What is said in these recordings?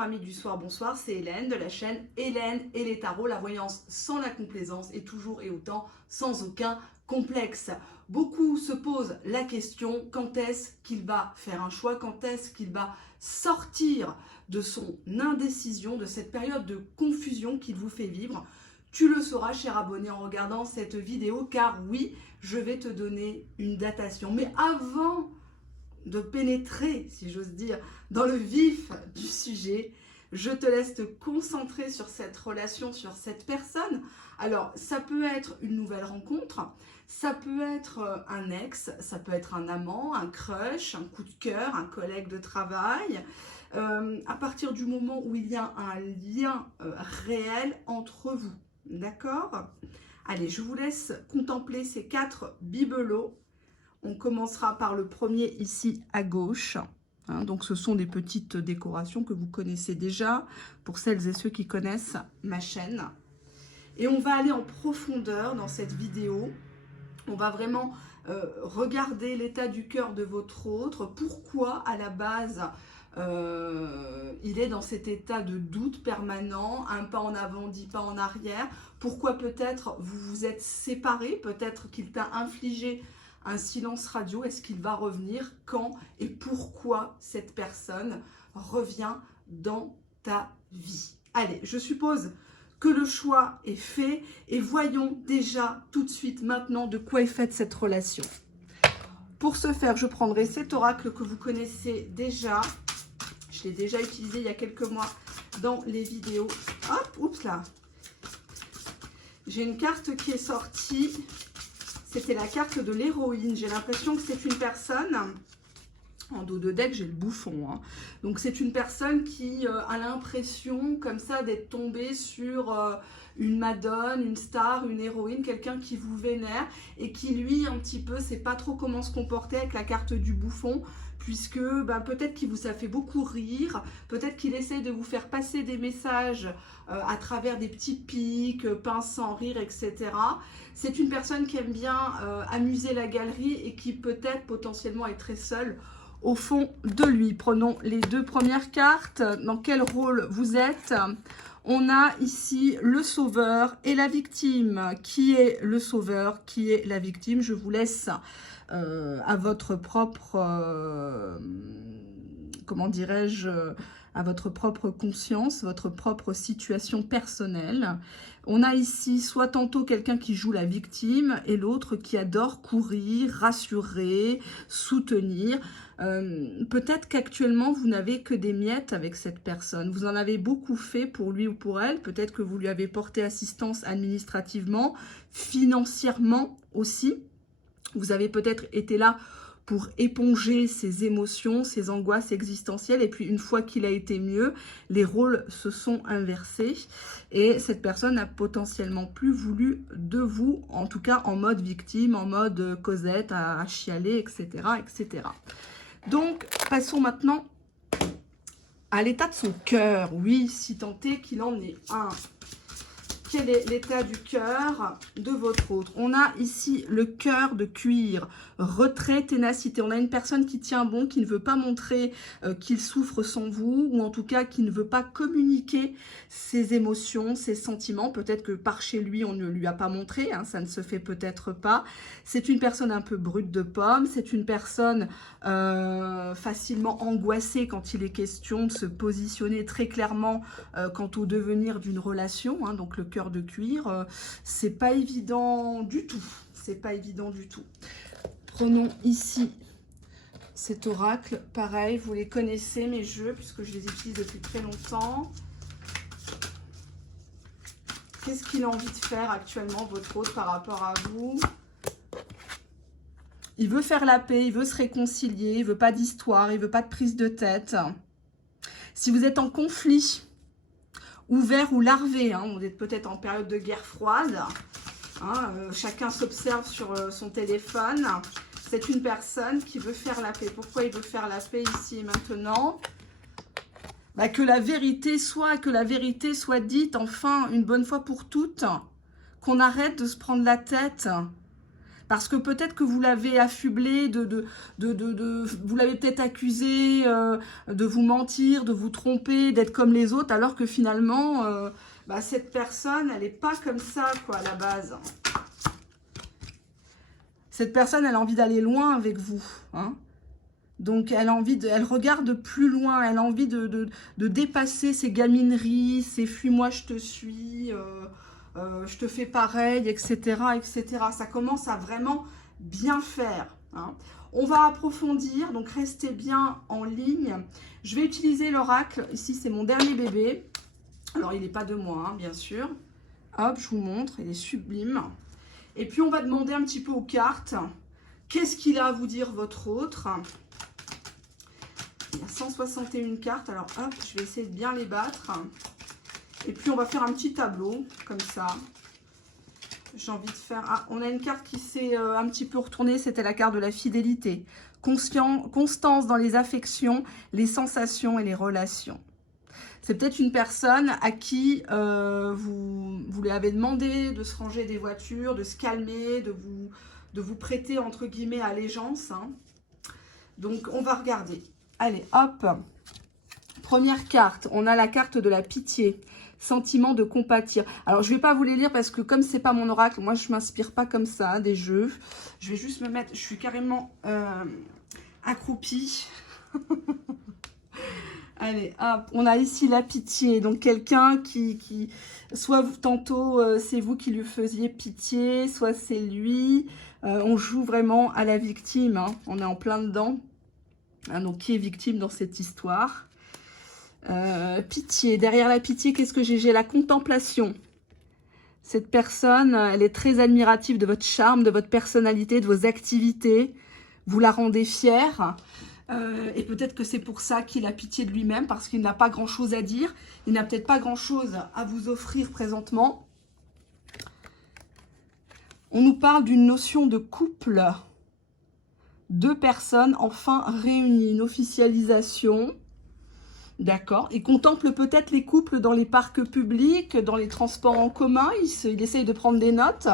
Bonjour amis du soir, bonsoir, c'est Hélène de la chaîne Hélène et les tarots, la voyance sans la complaisance et toujours et autant sans aucun complexe. Beaucoup se posent la question, quand est-ce qu'il va faire un choix, quand est-ce qu'il va sortir de son indécision, de cette période de confusion qu'il vous fait vivre. Tu le sauras, cher abonné, en regardant cette vidéo, car oui, je vais te donner une datation. Mais avant de pénétrer, si j'ose dire, dans le vif du sujet, je te laisse te concentrer sur cette relation, sur cette personne. Alors, ça peut être une nouvelle rencontre, ça peut être un ex, ça peut être un amant, un crush, un coup de cœur, un collègue de travail. À partir du moment où il y a un lien réel entre vous, d'accord? Allez, je vous laisse contempler ces 4 bibelots. On commencera par le premier ici à gauche. Donc ce sont des petites décorations que vous connaissez déjà pour celles et ceux qui connaissent ma chaîne. Et on va aller en profondeur dans cette vidéo. On va vraiment regarder l'état du cœur de votre autre. Pourquoi à la base il est dans cet état de doute permanent, un pas en avant, 10 pas en arrière. Pourquoi peut-être vous vous êtes séparés, peut-être qu'il t'a infligé un silence radio. Est-ce qu'il va revenir? Quand et pourquoi cette personne revient dans ta vie? Allez, je suppose que le choix est fait et voyons déjà tout de suite maintenant de quoi est faite cette relation. Pour ce faire, je prendrai cet oracle que vous connaissez déjà. Je l'ai déjà utilisé il y a quelques mois dans les vidéos. Hop, oups là. J'ai une carte qui est sortie. C'était la carte de l'héroïne. J'ai l'impression que c'est une personne, en dos de deck, j'ai le bouffon. Donc c'est une personne qui a l'impression comme ça d'être tombée sur une madone, une star, une héroïne, quelqu'un qui vous vénère et qui lui un petit peu sait pas trop comment se comporter avec la carte du bouffon. Puisque peut-être qu'il vous a fait beaucoup rire, peut-être qu'il essaye de vous faire passer des messages à travers des petits pics, pince sans rire, etc. C'est une personne qui aime bien amuser la galerie et qui peut-être potentiellement est très seule au fond de lui. Prenons les 2 premières cartes. Dans quel rôle vous êtes? On a ici le sauveur et la victime. Qui est le sauveur? Qui est la victime? Je vous laisse à votre propre, comment dirais-je, à votre propre conscience, votre propre situation personnelle. On a ici soit tantôt quelqu'un qui joue la victime et l'autre qui adore courir, rassurer, soutenir. Peut-être qu'actuellement vous n'avez que des miettes avec cette personne. Vous en avez beaucoup fait pour lui ou pour elle. Peut-être que vous lui avez porté assistance administrativement, financièrement aussi. Vous avez peut-être été là pour éponger ses émotions, ses angoisses existentielles. Et puis, une fois qu'il a été mieux, les rôles se sont inversés. Et cette personne n'a potentiellement plus voulu de vous, en tout cas en mode victime, en mode Cosette, à chialer, etc., etc. Donc, passons maintenant à l'état de son cœur. Oui, si tant est qu'il en ait un. Quel est l'état du cœur de votre autre? On a ici le cœur de cuir, retrait, ténacité. On a une personne qui tient bon, qui ne veut pas montrer qu'il souffre sans vous, ou en tout cas qui ne veut pas communiquer ses émotions, ses sentiments. Peut-être que par chez lui, on ne lui a pas montré, ça ne se fait peut-être pas. C'est une personne un peu brute de pomme, c'est une personne facilement angoissée quand il est question de se positionner très clairement quant au devenir d'une relation, donc le cœur de cuir, c'est pas évident du tout, c'est pas évident du tout. Prenons ici cet oracle, pareil, vous les connaissez mes jeux puisque je les utilise depuis très longtemps. Qu'est-ce qu'il a envie de faire actuellement votre autre par rapport à vous? Il veut faire la paix, il veut se réconcilier, il veut pas d'histoire, il veut pas de prise de tête. Si vous êtes en conflit, ouvert ou larvé, on est peut-être en période de guerre froide, chacun s'observe sur son téléphone. C'est une personne qui veut faire la paix. Pourquoi il veut faire la paix ici et maintenant? Que la vérité soit dite, enfin, une bonne fois pour toutes, qu'on arrête de se prendre la tête. Parce que peut-être que vous l'avez affublé, vous l'avez peut-être accusé de vous mentir, de vous tromper, d'être comme les autres, alors que finalement, cette personne, elle n'est pas comme ça, quoi, à la base. Cette personne, elle a envie d'aller loin avec vous, hein. Donc, elle regarde plus loin, elle a envie de dépasser ses gamineries, ses « fuis-moi, je te suis », je te fais pareil, etc., etc. Ça commence à vraiment bien faire, hein. On va approfondir, donc restez bien en ligne. Je vais utiliser l'oracle. Ici, c'est mon dernier bébé. Alors, il n'est pas de moi, hein, bien sûr. Hop, je vous montre, il est sublime. Et puis, on va demander un petit peu aux cartes. Qu'est-ce qu'il a à vous dire, votre autre? Il y a 161 cartes. Alors, hop, je vais essayer de bien les battre. Et puis, on va faire un petit tableau, comme ça. J'ai envie de faire... Ah, on a une carte qui s'est un petit peu retournée. C'était la carte de la fidélité. Constance dans les affections, les sensations et les relations. C'est peut-être une personne à qui vous lui avez demandé de se ranger des voitures, de se calmer, de vous prêter, entre guillemets, allégeance, hein. Donc, on va regarder. Allez, hop. Première carte, on a la carte de la pitié. Sentiment de compatir. Alors, je ne vais pas vous les lire parce que comme ce n'est pas mon oracle, moi, je ne m'inspire pas comme ça, des jeux. Je vais juste me mettre... Je suis carrément accroupie. Allez, hop. On a ici la pitié. Donc, quelqu'un qui... Soit tantôt, c'est vous qui lui faisiez pitié, soit c'est lui. On joue vraiment à la victime, hein. On est en plein dedans. Hein, donc, qui est victime dans cette histoire? Pitié. Derrière la pitié, qu'est-ce que j'ai? J'ai la contemplation. Cette personne, elle est très admirative de votre charme, de votre personnalité, de vos activités. Vous la rendez fière. Et peut-être que c'est pour ça qu'il a pitié de lui-même, parce qu'il n'a pas grand-chose à dire. Il n'a peut-être pas grand-chose à vous offrir présentement. On nous parle d'une notion de couple. Deux personnes enfin réunies, une officialisation. D'accord. Il contemple peut-être les couples dans les parcs publics, dans les transports en commun. Il essaye de prendre des notes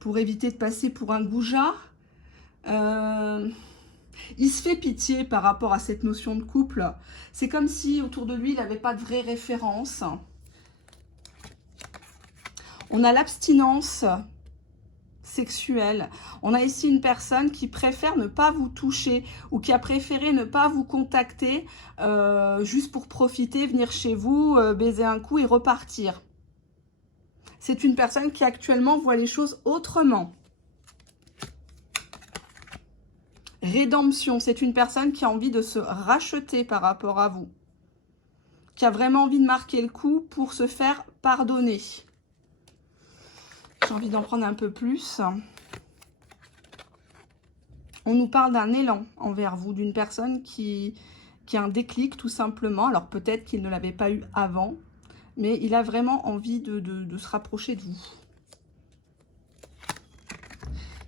pour éviter de passer pour un goujat. Il se fait pitié par rapport à cette notion de couple. C'est comme si autour de lui, il n'avait pas de vraie référence. On a l'abstinence sexuelle. On a ici une personne qui préfère ne pas vous toucher ou qui a préféré ne pas vous contacter juste pour profiter, venir chez vous, baiser un coup et repartir. C'est une personne qui actuellement voit les choses autrement. Rédemption, c'est une personne qui a envie de se racheter par rapport à vous, qui a vraiment envie de marquer le coup pour se faire pardonner. J'ai envie d'en prendre un peu plus. On nous parle d'un élan envers vous, d'une personne qui a un déclic tout simplement. Alors peut-être qu'il ne l'avait pas eu avant, mais il a vraiment envie de se rapprocher de vous.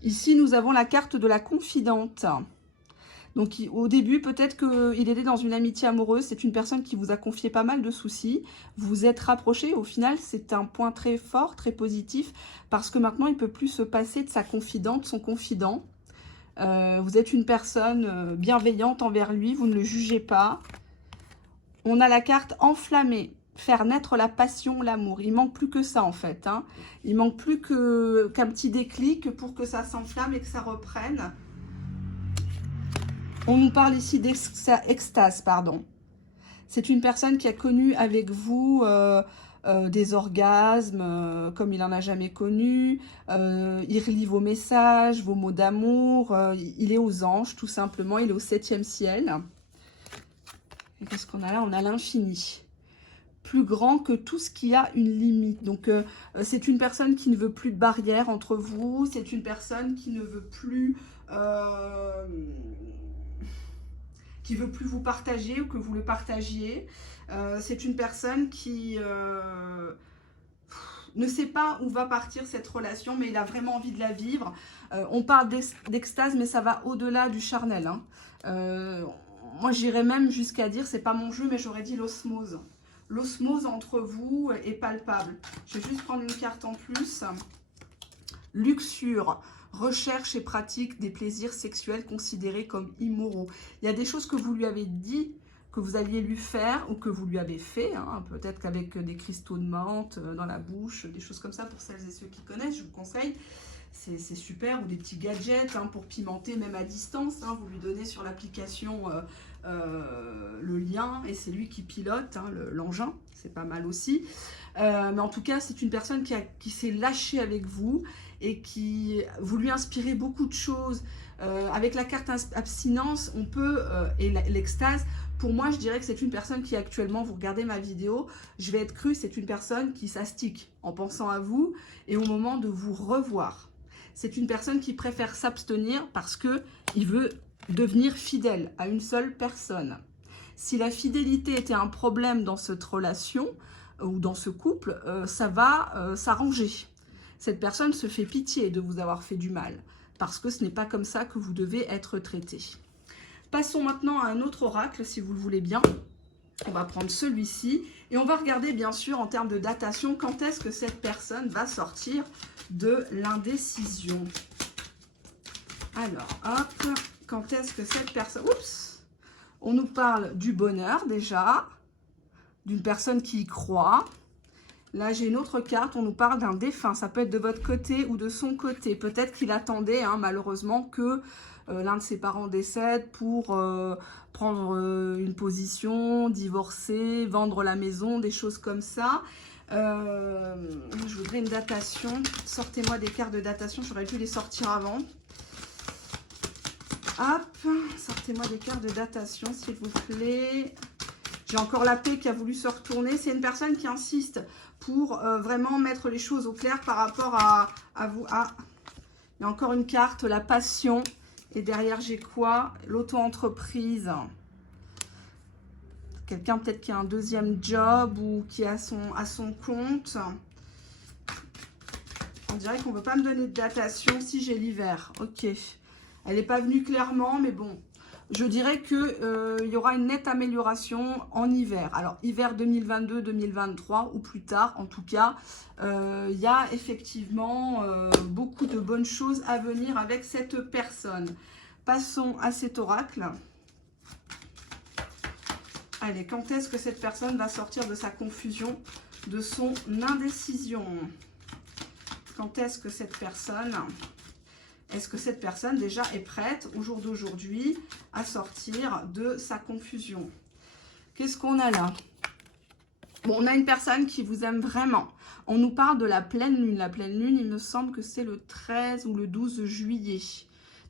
Ici, nous avons la carte de la confidente. Donc, au début, peut-être qu'il était dans une amitié amoureuse. C'est une personne qui vous a confié pas mal de soucis. Vous vous êtes rapprochés. Au final, c'est un point très fort, très positif. Parce que maintenant, il ne peut plus se passer de sa confidente, son confident. Vous êtes une personne bienveillante envers lui. Vous ne le jugez pas. On a la carte enflammée. Faire naître la passion, l'amour. Il manque plus que ça, en fait, hein. Il manque plus qu'un petit déclic pour que ça s'enflamme et que ça reprenne. On nous parle ici d'extase, pardon. C'est une personne qui a connu avec vous des orgasmes comme il n'en a jamais connu. Il relit vos messages, vos mots d'amour. Il est aux anges, tout simplement. Il est au 7e ciel. Et qu'est-ce qu'on a là? On a l'infini. Plus grand que tout ce qui a une limite. Donc, c'est une personne qui ne veut plus de barrières entre vous. C'est une personne qui ne veut plus... vous partager ou que vous le partagiez. C'est une personne qui ne sait pas où va partir cette relation, mais il a vraiment envie de la vivre. On parle d'extase, mais ça va au-delà du charnel, hein. Moi, j'irais même jusqu'à dire, c'est pas mon jeu, mais j'aurais dit l'osmose. L'osmose entre vous est palpable. Je vais juste prendre une carte en plus. Luxure. recherche et pratique des plaisirs sexuels considérés comme immoraux. Il y a des choses que vous lui avez dit, que vous alliez lui faire ou que vous lui avez fait, hein, peut-être qu'avec des cristaux de menthe dans la bouche, des choses comme ça pour celles et ceux qui connaissent, je vous conseille. C'est super, ou des petits gadgets hein, pour pimenter même à distance. Hein, vous lui donnez sur l'application le lien et c'est lui qui pilote hein, l'engin, c'est pas mal aussi. Mais en tout cas, c'est une personne qui s'est lâchée avec vous et qui vous lui inspirez beaucoup de choses. Avec la carte abstinence, on peut, et l'extase, pour moi, je dirais que c'est une personne qui actuellement, vous regardez ma vidéo, je vais être crue, c'est une personne qui s'astique en pensant à vous et au moment de vous revoir. C'est une personne qui préfère s'abstenir parce qu'il veut devenir fidèle à une seule personne. Si la fidélité était un problème dans cette relation ou dans ce couple, ça va s'arranger. Cette personne se fait pitié de vous avoir fait du mal parce que ce n'est pas comme ça que vous devez être traité. Passons maintenant à un autre oracle, si vous le voulez bien. On va prendre celui-ci et on va regarder bien sûr en termes de datation quand est-ce que cette personne va sortir de l'indécision. Alors, hop, quand est-ce que cette personne... Oups! On nous parle du bonheur déjà, d'une personne qui y croit. Là, j'ai une autre carte, on nous parle d'un défunt. Ça peut être de votre côté ou de son côté. Peut-être qu'il attendait, hein, malheureusement, que l'un de ses parents décède pour prendre une position, divorcer, vendre la maison, des choses comme ça. Je voudrais une datation. Sortez-moi des cartes de datation, j'aurais dû les sortir avant. Hop, sortez-moi des cartes de datation, s'il vous plaît. J'ai encore la paix qui a voulu se retourner. C'est une personne qui insiste pour vraiment mettre les choses au clair par rapport à vous. Ah, il y a encore une carte, la passion. Et derrière, j'ai quoi? L'auto-entreprise. Quelqu'un peut-être qui a un deuxième job ou qui est à son compte. On dirait qu'on ne veut pas me donner de datation si j'ai l'hiver. Ok. Elle n'est pas venue clairement, mais bon. Je dirais qu'il y aura une nette amélioration en hiver. Alors, hiver 2022-2023 ou plus tard, en tout cas, il y a effectivement beaucoup de bonnes choses à venir avec cette personne. Passons à cet oracle. Allez, quand est-ce que cette personne va sortir de sa confusion, de son indécision? Quand est-ce que cette personne... Est-ce que cette personne déjà est prête au jour d'aujourd'hui à sortir de sa confusion? Qu'est-ce qu'on a là? Bon, on a une personne qui vous aime vraiment. On nous parle de la pleine lune. La pleine lune, il me semble que c'est le 13 ou le 12 juillet.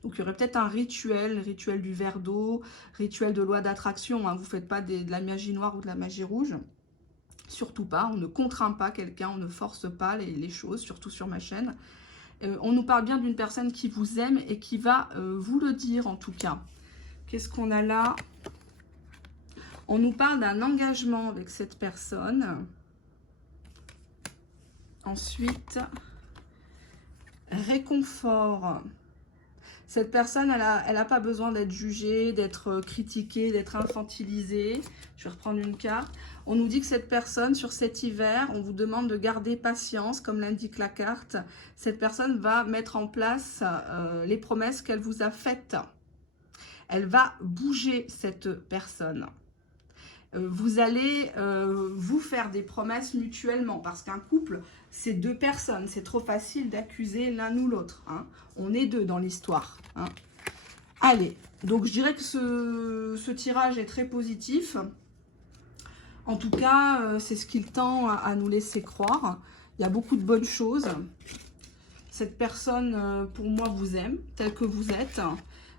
Donc, il y aurait peut-être un rituel du verre d'eau, rituel de loi d'attraction. Hein. Vous ne faites pas de la magie noire ou de la magie rouge. Surtout pas. On ne contraint pas quelqu'un, on ne force pas les choses, surtout sur ma chaîne. On nous parle bien d'une personne qui vous aime et qui va vous le dire en tout cas. Qu'est-ce qu'on a là? On nous parle d'un engagement avec cette personne. Ensuite, réconfort. Cette personne, elle n'a pas besoin d'être jugée, d'être critiquée, d'être infantilisée. Je vais reprendre une carte. On nous dit que cette personne, sur cet hiver, on vous demande de garder patience, comme l'indique la carte. Cette personne va mettre en place les promesses qu'elle vous a faites. Elle va bouger, cette personne. Vous allez vous faire des promesses mutuellement, parce qu'un couple, c'est deux personnes. C'est trop facile d'accuser l'un ou l'autre. Hein. On est deux dans l'histoire. Hein. Allez, donc je dirais que ce tirage est très positif. En tout cas, c'est ce qu'il tend à nous laisser croire. Il y a beaucoup de bonnes choses. Cette personne, pour moi, vous aime, tel que vous êtes.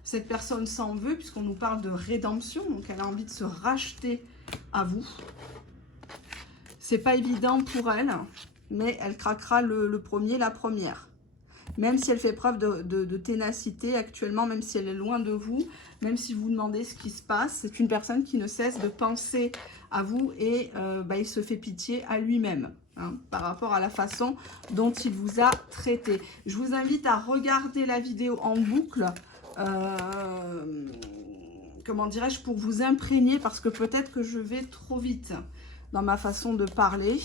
Cette personne s'en veut, puisqu'on nous parle de rédemption. Donc, elle a envie de se racheter à vous. C'est pas évident pour elle, mais elle craquera le premier, la première. Même si elle fait preuve de ténacité actuellement, même si elle est loin de vous, même si vous demandez ce qui se passe, c'est une personne qui ne cesse de penser à vous et il se fait pitié à lui-même hein, par rapport à la façon dont il vous a traité. Je vous invite à regarder la vidéo en boucle, comment dirais-je, pour vous imprégner, parce que peut-être que je vais trop vite dans ma façon de parler.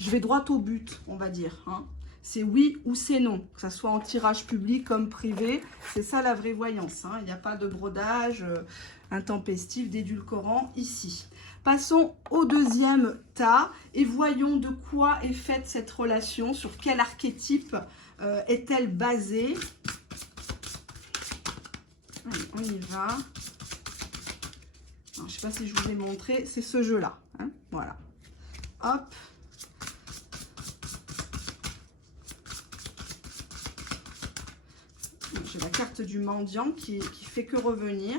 Je vais droit au but, on va dire. Hein. c'est oui ou c'est non, que ce soit en tirage public comme privé. C'est ça la vraie voyance, hein. Il n'y a pas de brodage intempestif, d'édulcorant ici. Passons au deuxième tas et voyons de quoi est faite cette relation, sur quel archétype est-elle basée. Allez, on y va. Alors, je ne sais pas si je vous ai montré, c'est ce jeu-là, hein. Voilà. Hop. J'ai la carte du mendiant qui fait que revenir.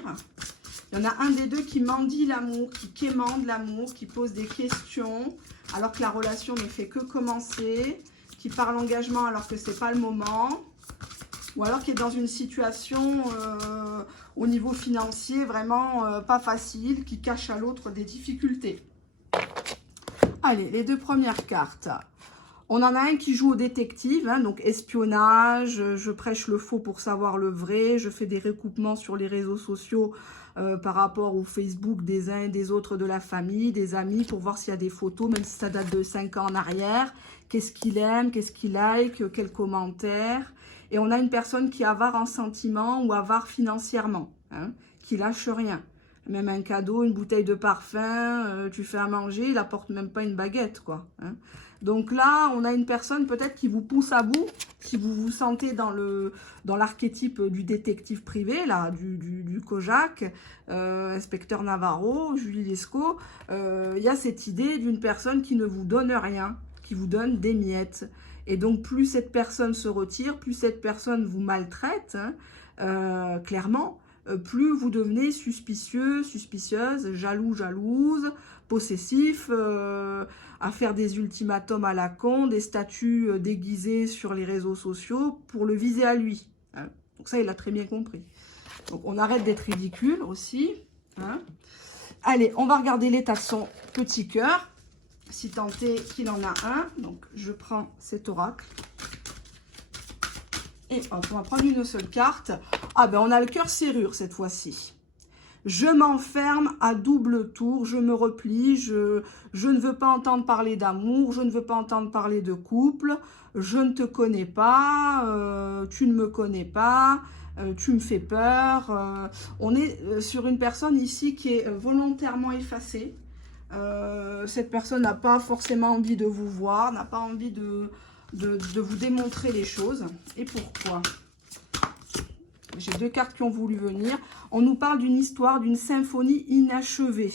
Il y en a un des deux qui mendie l'amour, qui quémande l'amour, qui pose des questions alors que la relation ne fait que commencer, qui parle engagement alors que ce n'est pas le moment, ou alors qui est dans une situation au niveau financier vraiment pas facile, qui cache à l'autre des difficultés. Allez, les deux premières cartes. On en a un qui joue au détective, hein, donc espionnage, je prêche le faux pour savoir le vrai, je fais des recoupements sur les réseaux sociaux par rapport au Facebook des uns et des autres de la famille, des amis, pour voir s'il y a des photos, même si ça date de 5 ans en arrière. Qu'est-ce qu'il aime, qu'est-ce qu'il like, quels commentaires. Et on a une personne qui est avare en sentiment ou avare financièrement, hein, qui lâche rien. Même un cadeau, une bouteille de parfum, tu fais à manger, il apporte même pas une baguette, quoi, hein. Donc là, on a une personne peut-être qui vous pousse à bout, si vous vous sentez dans l'archétype du détective privé, là, du Kojak, inspecteur Navarro, Julie Lescaut. Il y a cette idée d'une personne qui ne vous donne rien, qui vous donne des miettes. Et donc, plus cette personne se retire, plus cette personne vous maltraite, hein, clairement, plus vous devenez suspicieux, suspicieuse, jaloux, jalouse, possessif, à faire des ultimatums à la con, des statuts déguisés sur les réseaux sociaux pour le viser à lui, hein. Donc ça, il a très bien compris. Donc on arrête d'être ridicule aussi, hein. Allez, on va regarder l'état de son petit cœur, si tant est qu'il en a un. Donc je prends cet oracle. Et hop, on va prendre une seule carte. Ah ben on a le cœur serrure cette fois-ci. Je m'enferme à double tour, je me replie, je ne veux pas entendre parler d'amour, je ne veux pas entendre parler de couple, je ne te connais pas, tu ne me connais pas, tu me fais peur. On est sur une personne ici qui est volontairement effacée. Cette personne n'a pas forcément envie de vous voir, n'a pas envie de vous démontrer les choses. Et pourquoi ? J'ai deux cartes qui ont voulu venir. On nous parle d'une histoire, d'une symphonie inachevée.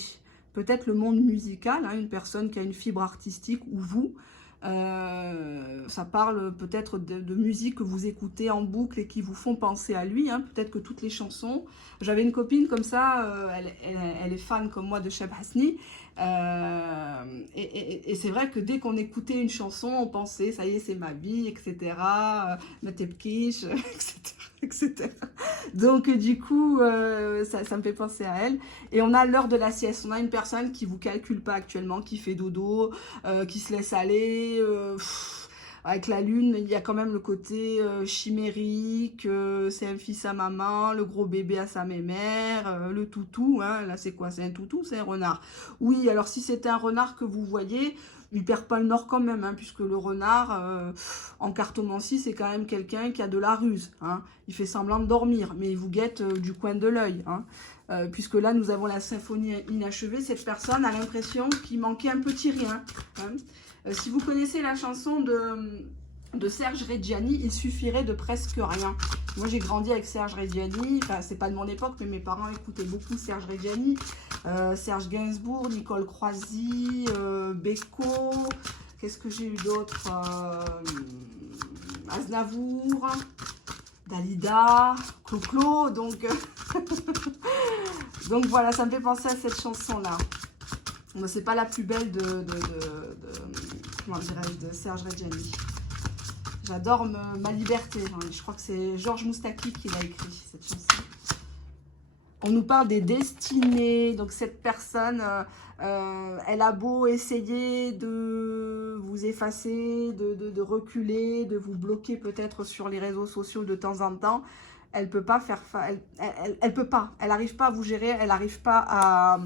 Peut-être le monde musical, hein, une personne qui a une fibre artistique, ou vous. Ça parle peut-être de musique que vous écoutez en boucle et qui vous font penser à lui, hein. Peut-être que toutes les chansons... J'avais une copine comme ça, elle est fan comme moi de Cheb Hasni. Et c'est vrai que dès qu'on écoutait une chanson, on pensait, ça y est, c'est ma vie, etc. Matepkish, etc. etc. Donc du coup, ça me fait penser à elle. Et on a l'heure de la sieste. On a une personne qui ne vous calcule pas actuellement, qui fait dodo, qui se laisse aller. Avec la lune, il y a quand même le côté chimérique, c'est un fils à maman, le gros bébé à sa mémère, le toutou, hein, là c'est quoi? C'est un toutou, c'est un renard. Oui, alors si c'était un renard que vous voyez, il perd pas le nord quand même, hein, puisque le renard, en cartomancie, c'est quand même quelqu'un qui a de la ruse, hein. Il fait semblant de dormir, mais il vous guette du coin de l'œil, hein. Puisque là, nous avons la symphonie inachevée, cette personne a l'impression qu'il manquait un petit rien, hein. Si vous connaissez la chanson de Serge Reggiani, il suffirait de presque rien. Moi, j'ai grandi avec Serge Reggiani. Enfin, c'est pas de mon époque, mais mes parents écoutaient beaucoup Serge Reggiani. Serge Gainsbourg, Nicole Croisy, Beko. Qu'est-ce que j'ai eu d'autre? Aznavour, Dalida, Clo-Clo. Donc, donc voilà, ça me fait penser à cette chanson-là. Bon, c'est pas la plus belle comment dirais-je, de Serge Reggiani. J'adore Ma Liberté. Je crois que c'est Georges Moustaki qui l'a écrit, cette chanson. On nous parle des destinées. Donc cette personne, elle a beau essayer de vous effacer, de reculer, de vous bloquer peut-être sur les réseaux sociaux de temps en temps. Elle peut pas faire... Elle peut pas. Elle n'arrive pas à vous gérer. Elle n'arrive pas à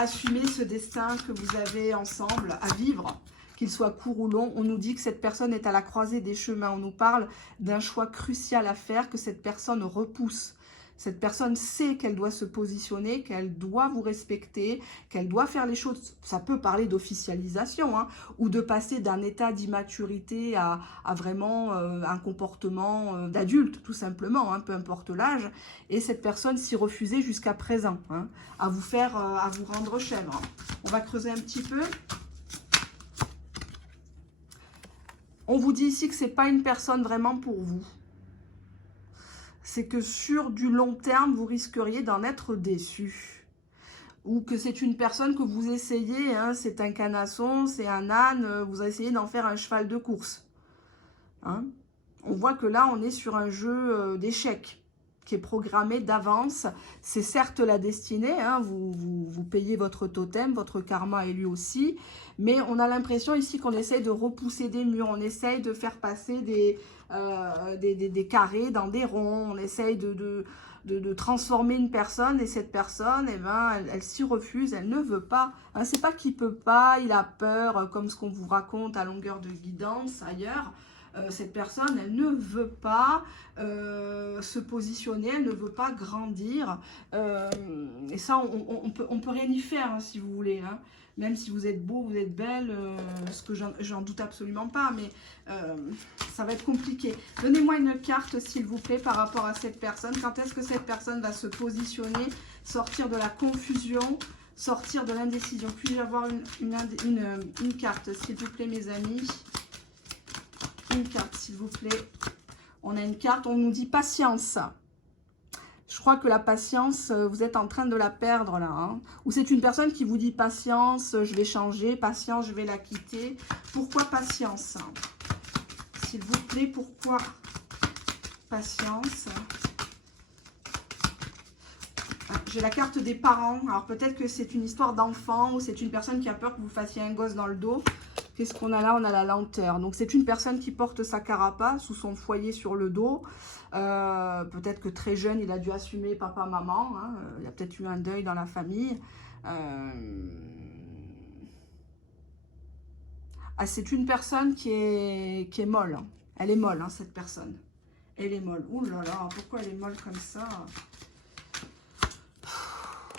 assumer ce destin que vous avez ensemble, à vivre. qu'il soit court ou long. On nous dit que cette personne est à la croisée des chemins. On nous parle d'un choix crucial à faire, que cette personne repousse. Cette personne sait qu'elle doit se positionner, qu'elle doit vous respecter, qu'elle doit faire les choses. Ça peut parler d'officialisation, hein, ou de passer d'un état d'immaturité à vraiment un comportement d'adulte, tout simplement, hein, peu importe l'âge. Et cette personne s'y refusait jusqu'à présent, hein, à vous rendre chèvre. On va creuser un petit peu. On vous dit ici que ce n'est pas une personne vraiment pour vous. C'est que sur du long terme, vous risqueriez d'en être déçu. Ou que c'est une personne que vous essayez, hein, c'est un canasson, c'est un âne, vous essayez d'en faire un cheval de course. Hein. On voit que là, on est sur un jeu d'échecs qui est programmé d'avance. C'est certes la destinée, hein, vous payez votre totem, votre karma et lui aussi, mais on a l'impression ici qu'on essaye de repousser des murs, on essaye de faire passer des carrés dans des ronds, on essaye de transformer une personne, et cette personne, eh ben, elle s'y refuse, elle ne veut pas. Hein, c'est pas qu'il peut pas, il a peur, comme ce qu'on vous raconte à longueur de guidance ailleurs. Cette personne, elle ne veut pas se positionner, elle ne veut pas grandir. Et ça, on peut rien y faire, hein, si vous voulez. Hein. Même si vous êtes beau, vous êtes belle, ce que j'en doute absolument pas, mais ça va être compliqué. Donnez-moi une carte, s'il vous plaît, par rapport à cette personne. Quand est-ce que cette personne va se positionner, sortir de la confusion, sortir de l'indécision? Puis-je avoir une carte, s'il vous plaît, mes amis? Une carte, s'il vous plaît. On a une carte, on nous dit patience. Je crois que la patience, vous êtes en train de la perdre là. Hein. Ou c'est une personne qui vous dit patience, je vais changer, patience, je vais la quitter. Pourquoi patience? S'il vous plaît, pourquoi patience? J'ai la carte des parents. Alors peut-être que c'est une histoire d'enfant ou c'est une personne qui a peur que vous fassiez un gosse dans le dos. Qu'est-ce qu'on a là? On a la lenteur. Donc, c'est une personne qui porte sa carapace ou son foyer sur le dos. Peut-être que très jeune, il a dû assumer papa, maman. Hein. Il y a peut-être eu un deuil dans la famille. Ah, c'est une personne qui est molle. Elle est molle, hein, cette personne. Elle est molle. Ouh là là, pourquoi elle est molle comme ça?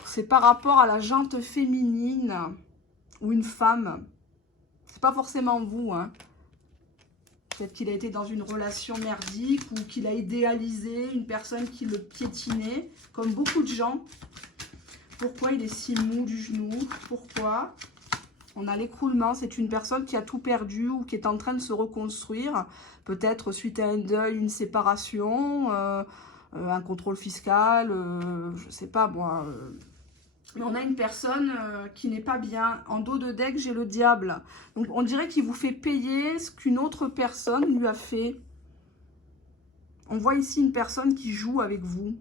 C'est par rapport à la jante féminine ou une femme. C'est pas forcément vous, hein. Peut-être qu'il a été dans une relation merdique ou qu'il a idéalisé une personne qui le piétinait, comme beaucoup de gens. Pourquoi il est si mou du genou? Pourquoi? On a l'écroulement, c'est une personne qui a tout perdu ou qui est en train de se reconstruire. Peut-être suite à un deuil, une séparation, un contrôle fiscal, je sais pas moi... Mais on a une personne qui n'est pas bien. En dos de deck, j'ai le diable. Donc, on dirait qu'il vous fait payer ce qu'une autre personne lui a fait. On voit ici une personne qui joue avec vous,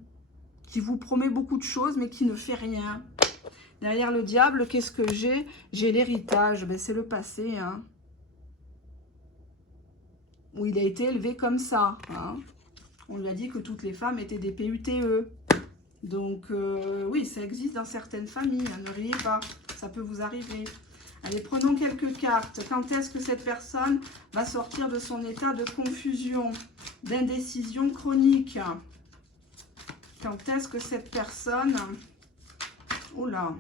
qui vous promet beaucoup de choses, mais qui ne fait rien. Derrière le diable, qu'est-ce que j'ai? J'ai l'héritage. Ben, c'est le passé. Hein. Où il a été élevé comme ça. Hein. On lui a dit que toutes les femmes étaient des PUTE. Donc, oui, ça existe dans certaines familles, hein, ne riez pas, ça peut vous arriver. Allez, prenons quelques cartes. Quand est-ce que cette personne va sortir de son état de confusion, d'indécision chronique? Quand est-ce que cette personne... Oula,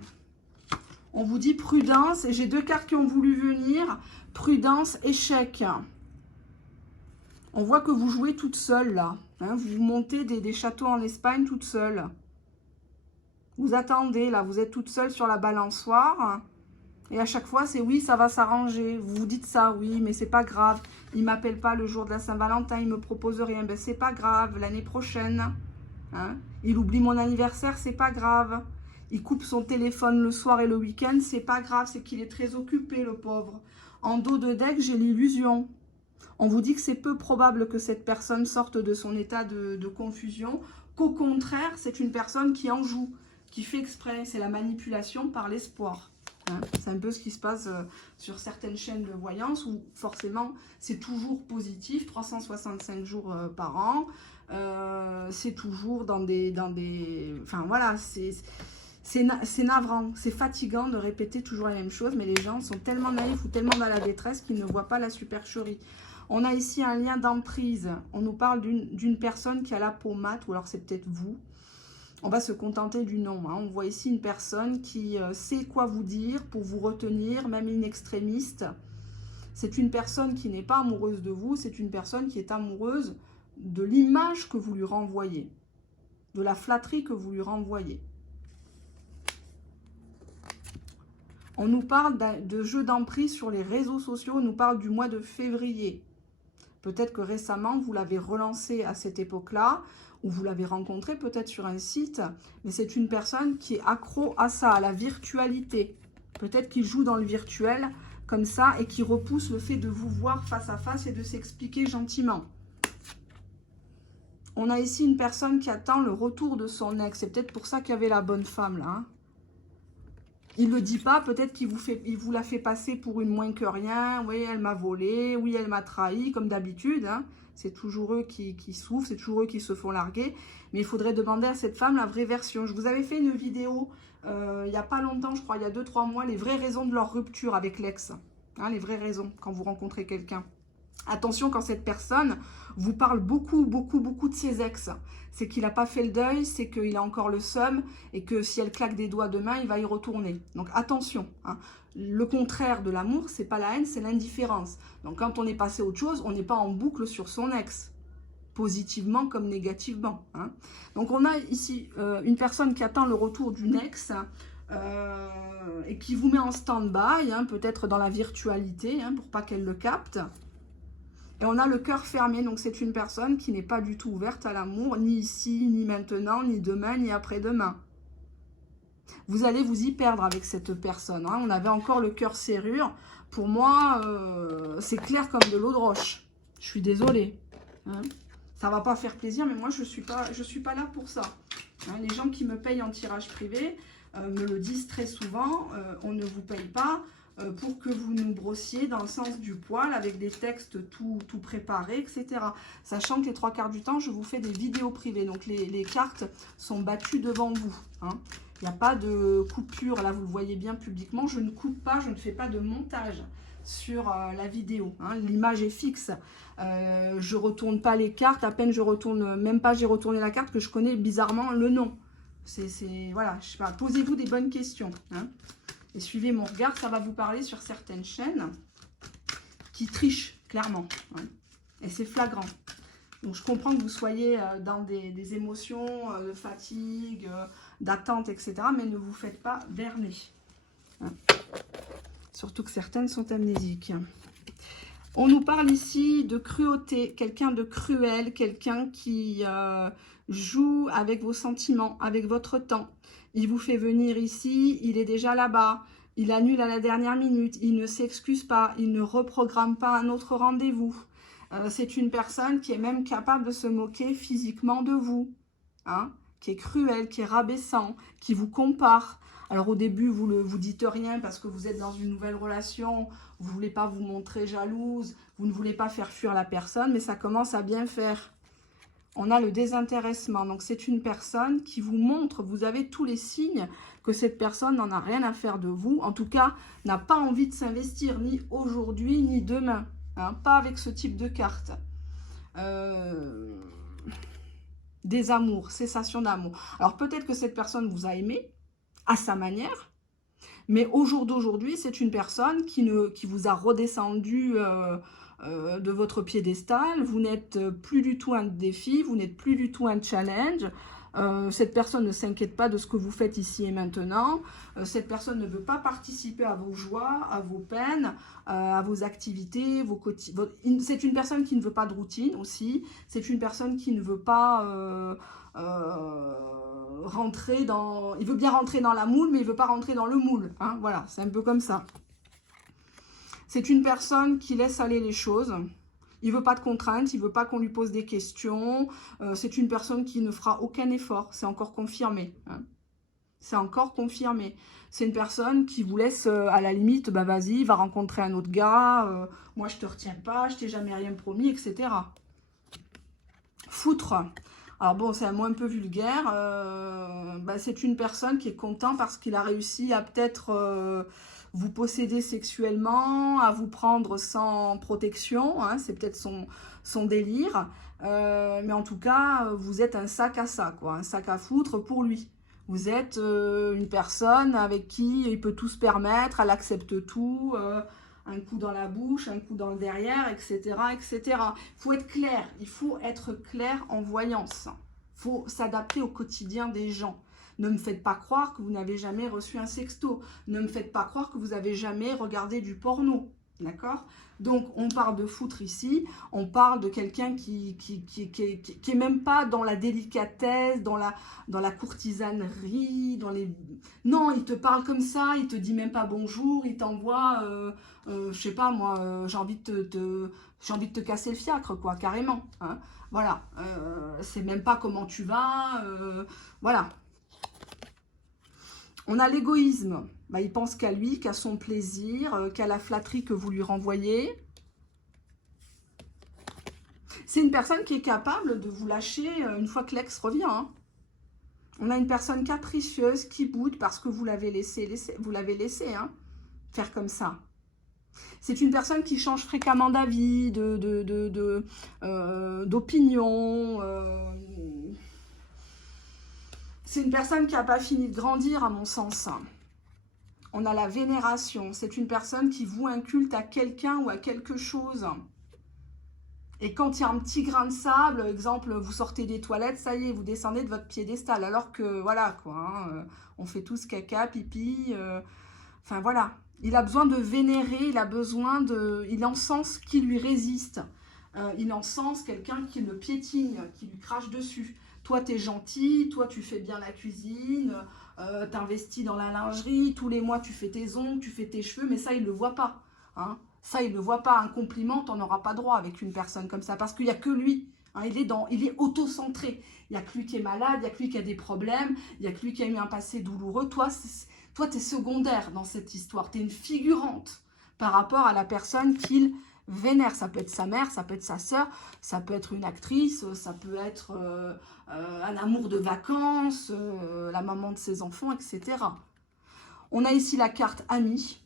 on vous dit prudence, et j'ai deux cartes qui ont voulu venir. Prudence, échec. On voit que vous jouez toute seule, là. Hein, vous montez des châteaux en Espagne toute seule. Vous attendez, là, vous êtes toute seule sur la balançoire. Et à chaque fois, c'est oui, ça va s'arranger. Vous vous dites ça, oui, mais c'est pas grave. Il ne m'appelle pas le jour de la Saint-Valentin, il ne me propose rien. Ben, c'est pas grave, l'année prochaine. Hein? Il oublie mon anniversaire, c'est pas grave. Il coupe son téléphone le soir et le week-end, c'est pas grave, c'est qu'il est très occupé, le pauvre. En dos de deck, j'ai l'illusion. On vous dit que c'est peu probable que cette personne sorte de son état de confusion, qu'au contraire, c'est une personne qui en joue, qui fait exprès. C'est la manipulation par l'espoir. Hein. C'est un peu ce qui se passe sur certaines chaînes de voyance où forcément c'est toujours positif, 365 jours par an. C'est toujours dans des... Enfin voilà, C'est navrant, c'est fatigant de répéter toujours la même chose, mais les gens sont tellement naïfs ou tellement dans la détresse qu'ils ne voient pas la supercherie. On a ici un lien d'emprise. On nous parle d'une personne qui a la peau mate, ou alors c'est peut-être vous. On va se contenter du nom. Hein. On voit ici une personne qui sait quoi vous dire pour vous retenir, même une extrémiste. C'est une personne qui n'est pas amoureuse de vous, c'est une personne qui est amoureuse de l'image que vous lui renvoyez, de la flatterie que vous lui renvoyez. On nous parle de jeux d'emprise sur les réseaux sociaux, on nous parle du mois de février. Peut-être que récemment, vous l'avez relancé à cette époque-là, ou vous l'avez rencontré peut-être sur un site, mais c'est une personne qui est accro à ça, à la virtualité. Peut-être qu'il joue dans le virtuel comme ça et qui repousse le fait de vous voir face à face et de s'expliquer gentiment. On a ici une personne qui attend le retour de son ex. C'est peut-être pour ça qu'il y avait la bonne femme là. Hein. Il ne le dit pas, peut-être qu'il vous la fait passer pour une moins que rien. Oui, elle m'a volé, oui, elle m'a trahi, comme d'habitude. Hein. C'est toujours eux qui souffrent, c'est toujours eux qui se font larguer. Mais il faudrait demander à cette femme la vraie version. Je vous avais fait une vidéo il n'y a pas longtemps, je crois, il y a 2-3 mois, les vraies raisons de leur rupture avec l'ex. Hein, les vraies raisons quand vous rencontrez quelqu'un. Attention, quand cette personne vous parle beaucoup de ses ex, c'est qu'il n'a pas fait le deuil, c'est qu'il a encore le seum et que si elle claque des doigts demain, il va y retourner. Donc attention, hein. Le contraire de l'amour, c'est pas la haine, c'est l'indifférence. Donc quand on est passé à autre chose, on n'est pas en boucle sur son ex, positivement comme négativement. Hein. Donc on a ici une personne qui attend le retour d'une ex et qui vous met en stand-by, hein, peut-être dans la virtualité, hein, pour pas qu'elle le capte. Et on a le cœur fermé, donc c'est une personne qui n'est pas du tout ouverte à l'amour, ni ici, ni maintenant, ni demain, ni après-demain. Vous allez vous y perdre avec cette personne. Hein. On avait encore le cœur serrure. Pour moi, c'est clair comme de l'eau de roche. Je suis désolée. Hein. Ça ne va pas faire plaisir, mais moi, je suis pas là pour ça. Hein. Les gens qui me payent en tirage privé me le disent très souvent. On ne vous paye pas pour que vous nous brossiez dans le sens du poil avec des textes tout préparés, etc. Sachant que les 3/4 du temps, je vous fais des vidéos privées. Donc, les cartes sont battues devant vous. Hein. Il n'y a pas de coupure. Là, vous le voyez bien publiquement. Je ne coupe pas, je ne fais pas de montage sur la vidéo. Hein. L'image est fixe. Je ne retourne pas les cartes. À peine je retourne, même pas j'ai retourné la carte que je connais bizarrement le nom. Voilà, je sais pas. Posez-vous des bonnes questions. Hein. Et suivez mon regard, ça va vous parler sur certaines chaînes qui trichent, clairement. Hein. Et c'est flagrant. Donc, je comprends que vous soyez dans des émotions de fatigue, d'attente, etc. Mais ne vous faites pas berner. Hein. Surtout que certaines sont amnésiques. On nous parle ici de cruauté, quelqu'un de cruel, quelqu'un qui joue avec vos sentiments, avec votre temps. Il vous fait venir ici, il est déjà là-bas, il annule à la dernière minute, il ne s'excuse pas, il ne reprogramme pas un autre rendez-vous. C'est une personne qui est même capable de se moquer physiquement de vous, hein, qui est cruel, qui est rabaissant, qui vous compare. Alors au début, vous dites rien parce que vous êtes dans une nouvelle relation, vous ne voulez pas vous montrer jalouse, vous ne voulez pas faire fuir la personne, mais ça commence à bien faire. On a le désintéressement, donc c'est une personne qui vous montre, vous avez tous les signes que cette personne n'en a rien à faire de vous, en tout cas n'a pas envie de s'investir ni aujourd'hui ni demain, hein, pas avec ce type de carte. Désamour, cessation d'amour. Alors peut-être que cette personne vous a aimé à sa manière, mais au jour d'aujourd'hui, c'est une personne qui vous a redescendu de votre piédestal, vous n'êtes plus du tout un défi, vous n'êtes plus du tout un challenge, cette personne ne s'inquiète pas de ce que vous faites ici et maintenant, cette personne ne veut pas participer à vos joies, à vos peines, à vos activités, c'est une personne qui ne veut pas de routine aussi, c'est une personne qui ne veut pas rentrer dans... Il veut bien rentrer dans la moule, mais il ne veut pas rentrer dans le moule, hein, voilà, c'est un peu comme ça. C'est une personne qui laisse aller les choses. Il ne veut pas de contraintes, il ne veut pas qu'on lui pose des questions. C'est une personne qui ne fera aucun effort. C'est encore confirmé. Hein. C'est encore confirmé. C'est une personne qui vous laisse, à la limite, bah vas-y, va rencontrer un autre gars. Moi, je ne te retiens pas, je t'ai jamais rien promis, etc. Foutre. Alors bon, c'est un mot un peu vulgaire. C'est une personne qui est content parce qu'il a réussi à peut-être vous posséder sexuellement, à vous prendre sans protection. Hein, c'est peut-être son délire. Mais en tout cas, vous êtes un sac à ça, quoi, un sac à foutre pour lui. Vous êtes une personne avec qui il peut tout se permettre, elle accepte tout, un coup dans la bouche, un coup dans le derrière, etc. etc. Il faut être clair en voyance. Il faut s'adapter au quotidien des gens. Ne me faites pas croire que vous n'avez jamais reçu un sexto. Ne me faites pas croire que vous n'avez jamais regardé du porno. D'accord? Donc, on parle de foutre ici, on parle de quelqu'un qui est même pas dans la délicatesse, dans la courtisanerie, dans les... Non, il te parle comme ça, il te dit même pas bonjour, il t'envoie, je sais pas moi, j'ai envie de te casser le fiacre, quoi, carrément. Hein. Voilà, c'est même pas comment tu vas, voilà. On a l'égoïsme. Il pense qu'à lui, qu'à son plaisir, qu'à la flatterie que vous lui renvoyez. C'est une personne qui est capable de vous lâcher une fois que l'ex revient. Hein. On a une personne capricieuse qui boude parce que vous l'avez laissé hein, faire comme ça. C'est une personne qui change fréquemment d'avis, d'opinion. C'est une personne qui n'a pas fini de grandir, à mon sens. On a la vénération. C'est une personne qui voue un culte à quelqu'un ou à quelque chose. Et quand il y a un petit grain de sable, exemple, vous sortez des toilettes, ça y est, vous descendez de votre piédestal. Alors que, voilà, quoi, hein, on fait tous caca, pipi. Enfin, voilà. Il a besoin de vénérer, il encense qui lui résiste. Il encense quelqu'un qui le piétine, qui lui crache dessus. Toi, tu es gentil, toi, tu fais bien la cuisine, t'investis dans la lingerie, tous les mois, tu fais tes ongles, tu fais tes cheveux, mais ça, il ne le voit pas. Hein. Ça, il ne le voit pas. Un compliment, tu n'en auras pas droit avec une personne comme ça, parce qu'il n'y a que lui. Hein, il est auto-centré. Il n'y a que lui qui est malade, il n'y a que lui qui a des problèmes, il n'y a que lui qui a eu un passé douloureux. Toi, tu es secondaire dans cette histoire. Tu es une figurante par rapport à la personne qu'il vénère. Ça peut être sa mère, ça peut être sa sœur, ça peut être une actrice, ça peut être un amour de vacances, la maman de ses enfants, etc. On a ici la carte amie.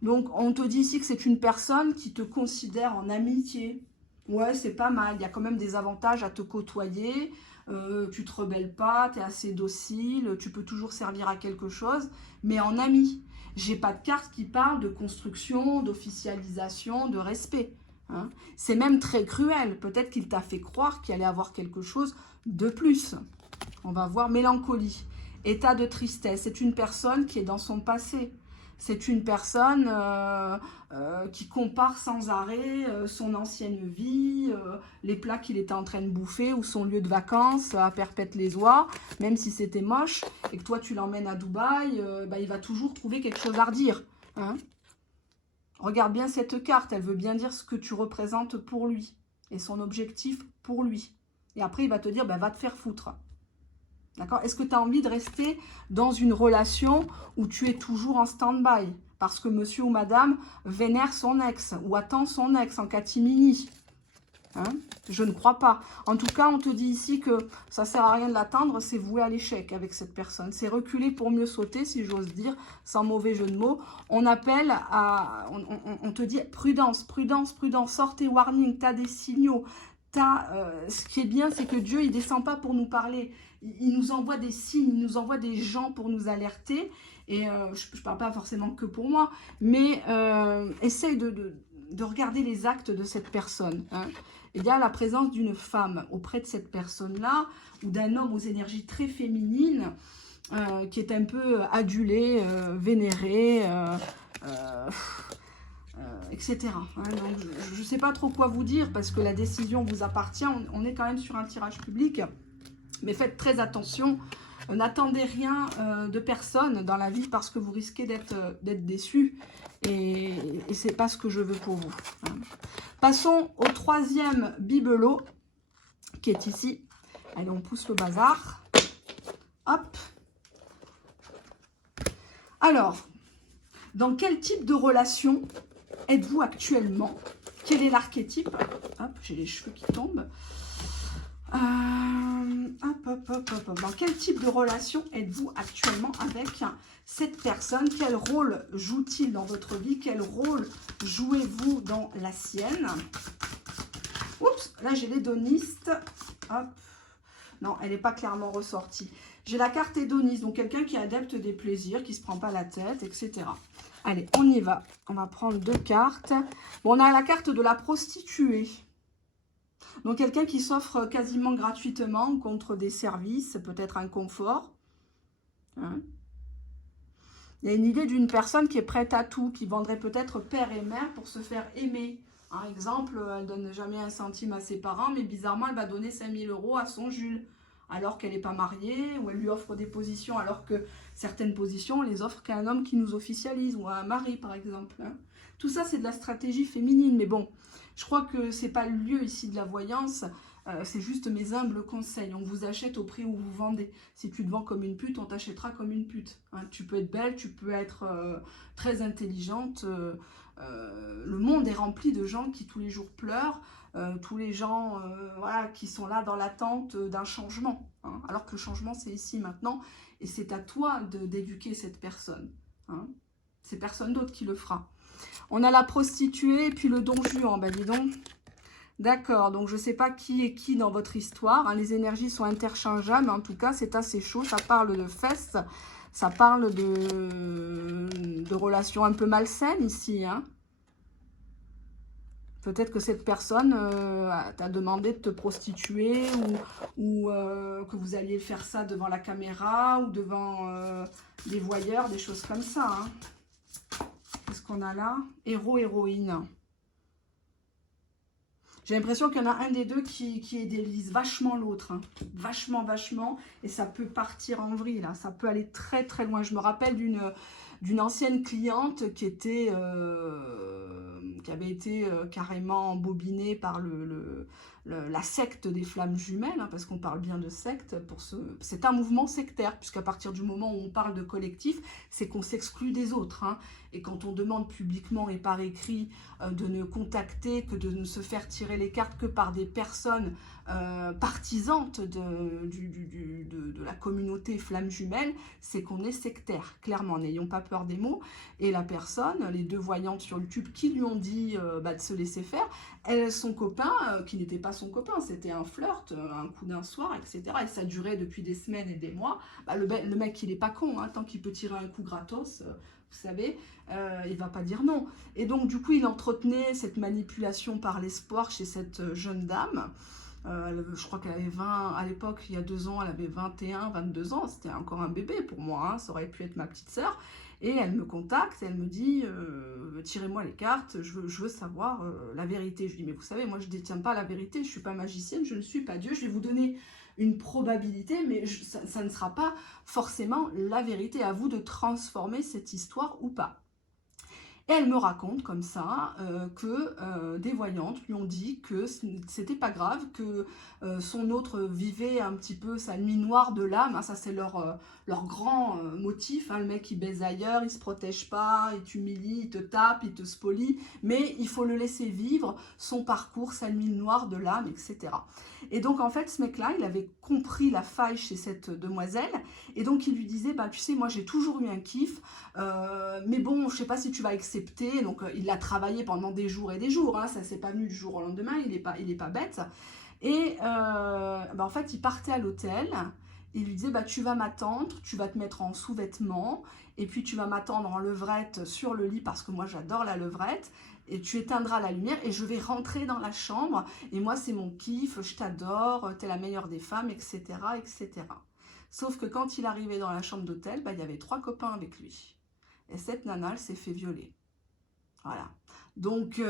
Donc, on te dit ici que c'est une personne qui te considère en amitié. Ouais, c'est pas mal. Il y a quand même des avantages à te côtoyer. Tu te rebelles pas, tu es assez docile, tu peux toujours servir à quelque chose, mais en ami. J'ai pas de carte qui parle de construction, d'officialisation, de respect. Hein. C'est même très cruel. Peut-être qu'il t'a fait croire qu'il allait avoir quelque chose de plus. On va voir mélancolie. État de tristesse. C'est une personne qui est dans son passé. C'est une personne qui compare sans arrêt son ancienne vie, les plats qu'il était en train de bouffer ou son lieu de vacances à Perpète-les-Oies, même si c'était moche et que toi tu l'emmènes à Dubaï, il va toujours trouver quelque chose à redire. Hein. Regarde bien cette carte, elle veut bien dire ce que tu représentes pour lui et son objectif pour lui. Et après, il va te dire, va te faire foutre. D'accord? Est-ce que tu as envie de rester dans une relation où tu es toujours en stand-by parce que monsieur ou madame vénère son ex ou attend son ex en catimini? Hein? Je ne crois pas. En tout cas, on te dit ici que ça ne sert à rien de l'attendre, c'est voué à l'échec avec cette personne. C'est reculer pour mieux sauter, si j'ose dire, sans mauvais jeu de mots. On appelle à... On te dit prudence, prudence, prudence, sors tes warnings, tu as des signaux. Ce qui est bien, c'est que Dieu, il ne descend pas pour nous parler. Il nous envoie des signes, il nous envoie des gens pour nous alerter. Et je ne parle pas forcément que pour moi, mais essaye de regarder les actes de cette personne. Hein. Il y a la présence d'une femme auprès de cette personne-là, ou d'un homme aux énergies très féminines, qui est un peu adulé, vénéré, etc. Hein, donc, je ne sais pas trop quoi vous dire, parce que la décision vous appartient. On est quand même sur un tirage public. Mais faites très attention, n'attendez rien de personne dans la vie parce que vous risquez d'être déçus et ce n'est pas ce que je veux pour vous. Hein. Passons au troisième bibelot qui est ici. Allez, on pousse le bazar. Hop. Alors, dans quel type de relation êtes-vous actuellement? Quel est l'archétype? Hop, j'ai les cheveux qui tombent. Dans quel type de relation êtes-vous actuellement avec cette personne? Quel rôle joue-t-il dans votre vie? Quel rôle jouez-vous dans la sienne? Oups, là j'ai l'hédoniste. Hop. Non, elle n'est pas clairement ressortie. J'ai la carte hédoniste, donc quelqu'un qui est adepte des plaisirs, qui ne se prend pas la tête, etc. Allez, on y va. On va prendre 2 cartes. Bon, on a la carte de la prostituée. Donc, quelqu'un qui s'offre quasiment gratuitement contre des services, peut-être un confort. Hein? Il y a une idée d'une personne qui est prête à tout, qui vendrait peut-être père et mère pour se faire aimer. Par exemple, elle ne donne jamais un centime à ses parents, mais bizarrement, elle va donner 5 000 € à son Jules, alors qu'elle n'est pas mariée, ou elle lui offre des positions, alors que certaines positions, on les offre qu'à un homme qui nous officialise, ou à un mari, par exemple. Hein. Tout ça, c'est de la stratégie féminine, mais bon, je crois que ce n'est pas le lieu ici de la voyance, c'est juste mes humbles conseils. On vous achète au prix où vous vendez. Si tu te vends comme une pute, on t'achètera comme une pute. Hein. Tu peux être belle, tu peux être très intelligente. Le monde est rempli de gens qui tous les jours pleurent, tous les gens voilà, qui sont là dans l'attente d'un changement. Hein. Alors que le changement, c'est ici, maintenant. Et c'est à toi d'éduquer cette personne. Hein. C'est personne d'autre qui le fera. On a la prostituée et puis le don Juan, ben dis donc. D'accord, donc je ne sais pas qui est qui dans votre histoire. Hein. Les énergies sont interchangeables, mais en tout cas, c'est assez chaud. Ça parle de fesses, ça parle de relations un peu malsaines ici. Hein. Peut-être que cette personne t'a demandé de te prostituer ou que vous alliez faire ça devant la caméra ou devant des voyeurs, des choses comme ça. Hein. Qu'est-ce qu'on a là? Héros, héroïne. J'ai l'impression qu'il y en a un des deux qui idéalise vachement l'autre. Hein. Vachement. Et ça peut partir en vrille, là. Ça peut aller très, très loin. Je me rappelle d'une ancienne cliente qui avait été carrément embobinée par la secte des flammes jumelles, hein, parce qu'on parle bien de secte. C'est un mouvement sectaire, puisqu'à partir du moment où on parle de collectif, c'est qu'on s'exclut des autres. Hein. Et quand on demande publiquement et par écrit de ne contacter, que de ne se faire tirer les cartes que par des personnes partisantes de la communauté flamme jumelle, c'est qu'on est sectaire, clairement, n'ayons pas peur des mots. Et la personne, les 2 voyantes sur YouTube qui lui ont dit de se laisser faire, son copain, qui n'était pas son copain, c'était un flirt, un coup d'un soir, etc. Et ça durait depuis des semaines et des mois. Le mec, il est pas con, hein, tant qu'il peut tirer un coup gratos, vous savez, il va pas dire non. Et donc, du coup, il entretenait cette manipulation par l'espoir chez cette jeune dame. Je crois qu'elle avait 20, à l'époque, il y a 2 ans, elle avait 21, 22 ans, c'était encore un bébé pour moi, hein, ça aurait pu être ma petite sœur. Et elle me contacte, elle me dit, tirez-moi les cartes, je veux savoir la vérité. Je dis, mais vous savez, moi je ne détiens pas la vérité, je ne suis pas magicienne, je ne suis pas Dieu, je vais vous donner une probabilité, mais ça ne sera pas forcément la vérité. À vous de transformer cette histoire ou pas. Et elle me raconte comme ça que des voyantes lui ont dit que c'était pas grave, que son autre vivait un petit peu sa nuit noire de l'âme. Hein, ça c'est leur grand motif. Hein, le mec il baise ailleurs, il se protège pas, il t'humilie, il te tape, il te spolie. Mais il faut le laisser vivre son parcours, sa nuit noire de l'âme, etc. Et donc en fait ce mec-là, il avait compris la faille chez cette demoiselle. Et donc il lui disait, bah tu sais, moi j'ai toujours eu un kiff. Mais bon, je sais pas si tu vas accepter. Donc il l'a travaillé pendant des jours et des jours. Hein, ça s'est pas venu du jour au lendemain. Il est pas bête. Et en fait, il partait à l'hôtel. Il lui disait, bah tu vas m'attendre. Tu vas te mettre en sous-vêtements. Et puis tu vas m'attendre en levrette sur le lit parce que moi j'adore la levrette. Et tu éteindras la lumière et je vais rentrer dans la chambre. Et moi c'est mon kiff. Je t'adore. T'es la meilleure des femmes, etc., etc. Sauf que quand il arrivait dans la chambre d'hôtel, bah, il y avait 3 copains avec lui. Et cette nana, elle s'est fait violer. Voilà. Donc,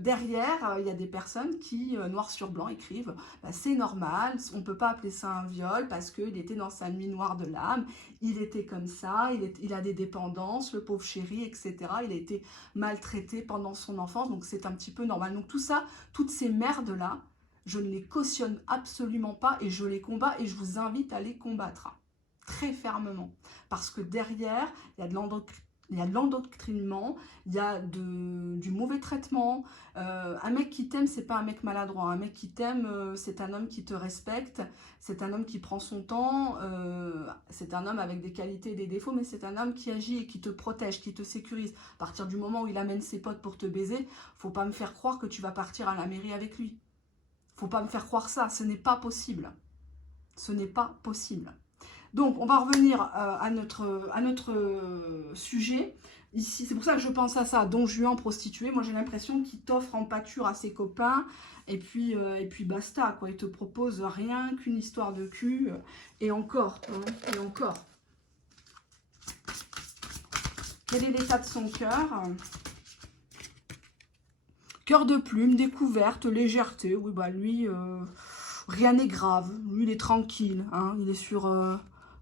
derrière, il y a des personnes qui, noir sur blanc, écrivent bah, « C'est normal, on ne peut pas appeler ça un viol parce qu'il était dans sa nuit noire de l'âme, il était comme ça, il a des dépendances, le pauvre chéri, etc. Il a été maltraité pendant son enfance, donc c'est un petit peu normal. » Donc tout ça, toutes ces merdes-là, je ne les cautionne absolument pas et je les combats et je vous invite à les combattre très fermement. Parce que derrière, il y a de Il y a de l'endoctrinement, il y a du mauvais traitement. Un mec qui t'aime, c'est pas un mec maladroit. Un mec qui t'aime, c'est un homme qui te respecte, c'est un homme qui prend son temps, c'est un homme avec des qualités et des défauts, mais c'est un homme qui agit et qui te protège, qui te sécurise. À partir du moment où il amène ses potes pour te baiser, faut pas me faire croire que tu vas partir à la mairie avec lui. Faut pas me faire croire ça, ce n'est pas possible. Ce n'est pas possible. Donc, on va revenir à notre sujet. Ici, c'est pour ça que je pense à ça, Don Juan prostituée. Moi, j'ai l'impression qu'il t'offre en pâture à ses copains. Et puis basta, quoi. Il te propose rien qu'une histoire de cul. Et encore, hein, et encore. Quel est l'état de son cœur? Cœur de plume, découverte, légèreté. Oui, bah lui, rien n'est grave. Lui, il est tranquille. Hein. Il est sur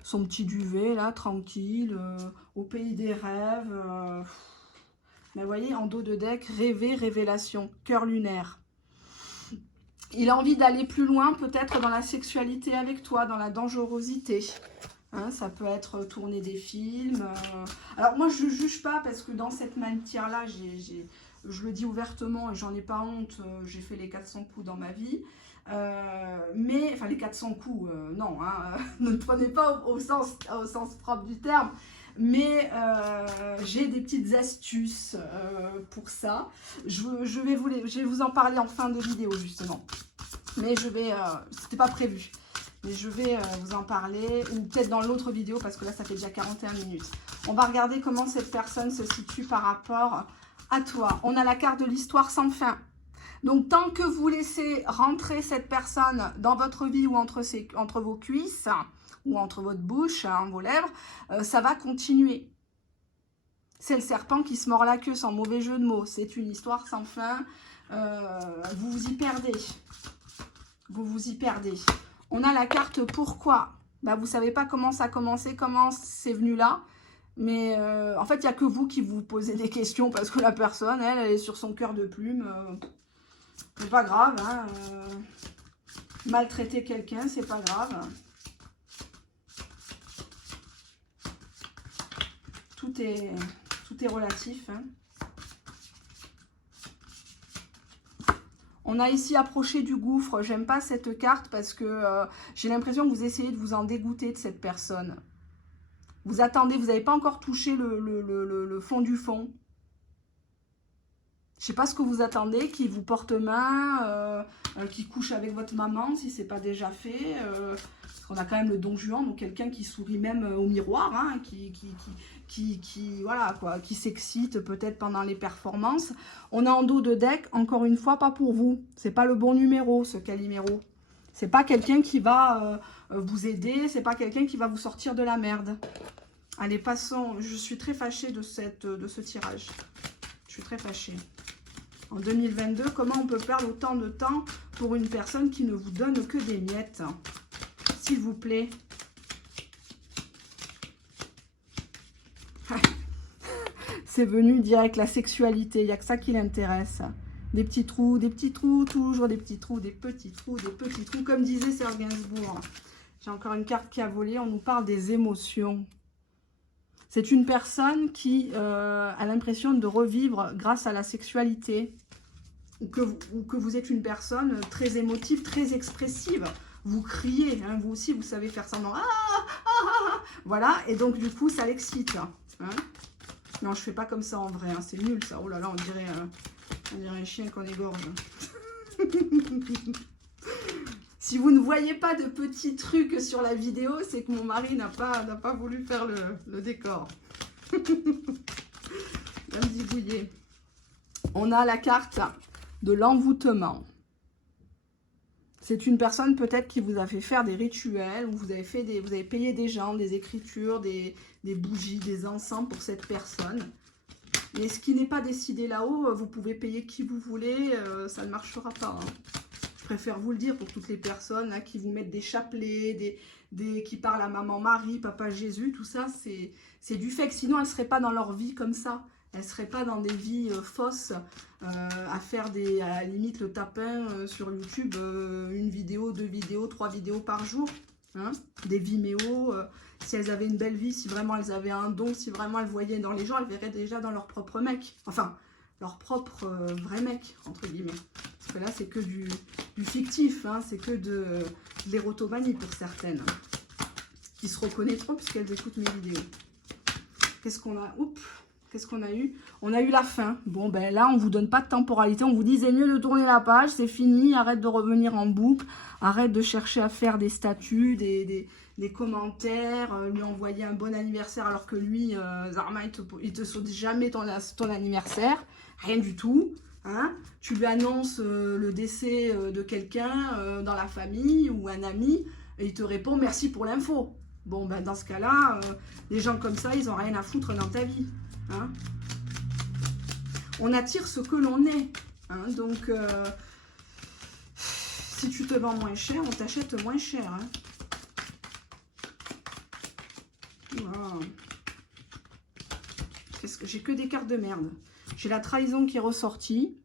son petit duvet, là, tranquille, au pays des rêves. Mais vous voyez, en dos de deck, rêver, révélation, cœur lunaire. Il a envie d'aller plus loin, peut-être dans la sexualité avec toi, dans la dangerosité. Hein, ça peut être tourner des films. Alors, moi, je ne juge pas, parce que dans cette matière-là, je le dis ouvertement et j'en ai pas honte, j'ai fait les 400 coups dans ma vie. Mais, enfin les 400 coups, non, hein, ne le prenez pas au sens propre du terme, mais j'ai des petites astuces pour ça. Je vais vous en parler en fin de vidéo justement, mais c'était pas prévu, mais je vais vous en parler, ou peut-être dans l'autre vidéo, parce que là ça fait déjà 41 minutes. On va regarder comment cette personne se situe par rapport à toi. On a la carte de l'histoire sans fin. Donc, tant que vous laissez rentrer cette personne dans votre vie ou entre vos cuisses ou entre votre bouche, hein, vos lèvres, ça va continuer. C'est le serpent qui se mord la queue, sans mauvais jeu de mots. C'est une histoire sans fin. Vous vous y perdez. Vous vous y perdez. On a la carte pourquoi. Bah, vous ne savez pas comment ça a commencé, comment c'est venu là. Mais en fait, il n'y a que vous qui vous posez des questions parce que la personne, elle est sur son cœur de plume. C'est pas grave, hein, maltraiter quelqu'un, c'est pas grave. Tout est relatif. Hein. On a ici approché du gouffre. J'aime pas cette carte parce que j'ai l'impression que vous essayez de vous en dégoûter de cette personne. Vous attendez, vous n'avez pas encore touché le fond du fond. Je ne sais pas ce que vous attendez, qui vous porte main, qui couche avec votre maman, si ce n'est pas déjà fait. Parce qu'on a quand même le Don Juan, donc quelqu'un qui sourit même au miroir, hein, voilà, quoi, qui s'excite peut-être pendant les performances. On a en dos de deck, encore une fois, pas pour vous. Ce n'est pas le bon numéro, ce Calimero. Ce n'est pas quelqu'un qui va vous aider, ce n'est pas quelqu'un qui va vous sortir de la merde. Allez, passons. Je suis très fâchée de ce tirage. Je suis très fâchée. En 2022, comment on peut perdre autant de temps pour une personne qui ne vous donne que des miettes? S'il vous plaît. C'est venu direct, la sexualité. Il n'y a que ça qui l'intéresse. Des petits trous, toujours des petits trous, des petits trous, des petits trous. Comme disait Serge Gainsbourg. J'ai encore une carte qui a volé. On nous parle des émotions. C'est une personne qui a l'impression de revivre grâce à la sexualité. Ou que vous êtes une personne très émotive, très expressive. Vous criez, hein, vous aussi, vous savez faire semblant. Voilà, et donc du coup, ça l'excite. Hein. Non, je fais pas comme ça en vrai, hein, c'est nul ça. Oh là là, on dirait un chien qu'on égorge. Si vous ne voyez pas de petits trucs sur la vidéo, c'est que mon mari n'a pas voulu faire le décor. On a la carte de l'envoûtement. C'est une personne peut-être qui vous a fait faire des rituels, ou vous avez payé des gens, des écritures, des bougies, des encens pour cette personne. Mais ce qui n'est pas décidé là-haut, vous pouvez payer qui vous voulez, ça ne marchera pas. Hein. Je préfère vous le dire pour toutes les personnes là, qui vous mettent des chapelets, qui parlent à maman Marie, papa Jésus, tout ça, c'est du fait que sinon elles ne seraient pas dans leur vie comme ça. Elles ne seraient pas dans des vies fausses à faire à la limite le tapin sur YouTube, une vidéo, 2 vidéos, 3 vidéos par jour. hein, des Vimeo, si elles avaient une belle vie, si vraiment elles avaient un don, si vraiment elles voyaient dans les gens, elles verraient déjà dans leur propre mec. Enfin, leur propre vrai mec, entre guillemets. Parce que là, c'est que du fictif, hein, c'est que de l'érotomanie pour certaines, qui se reconnaîtront puisqu'elles écoutent mes vidéos. Qu'est-ce qu'on a? Oups, qu'est-ce qu'on a eu? On a eu la fin. Bon, ben là, on vous donne pas de temporalité. On vous dit, c'est mieux de tourner la page, c'est fini, arrête de revenir en boucle, arrête de chercher à faire des statuts, des commentaires, lui envoyer un bon anniversaire alors que lui, Zarma, il te saute jamais ton anniversaire. Rien du tout. Hein. Tu lui annonces le décès de quelqu'un dans la famille ou un ami et il te répond merci pour l'info. Bon, ben dans ce cas-là, les gens comme ça, ils n'ont rien à foutre dans ta vie. Hein. On attire ce que l'on est. Hein. Donc, si tu te vends moins cher, on t'achète moins cher. Hein. Wow. J'ai que des cartes de merde. J'ai la trahison qui est ressortie.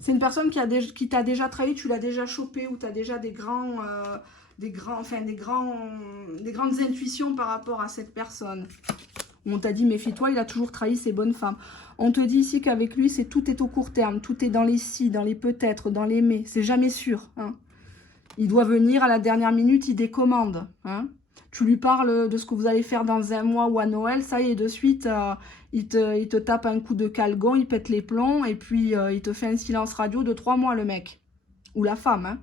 C'est une personne qui t'a déjà trahi, tu l'as déjà chopé ou tu as déjà des grandes intuitions par rapport à cette personne. On t'a dit, méfie-toi, il a toujours trahi ses bonnes femmes. On te dit ici qu'avec lui, tout est au court terme. Tout est dans les si, dans les peut-être, dans les mais. C'est jamais sûr. Hein. Il doit venir à la dernière minute, il décommande. Hein. Tu lui parles de ce que vous allez faire dans un mois ou à Noël, ça y est, de suite, il te tape un coup de calgon, il pète les plombs, et puis il te fait un silence radio de 3 mois, le mec. Ou la femme. Hein.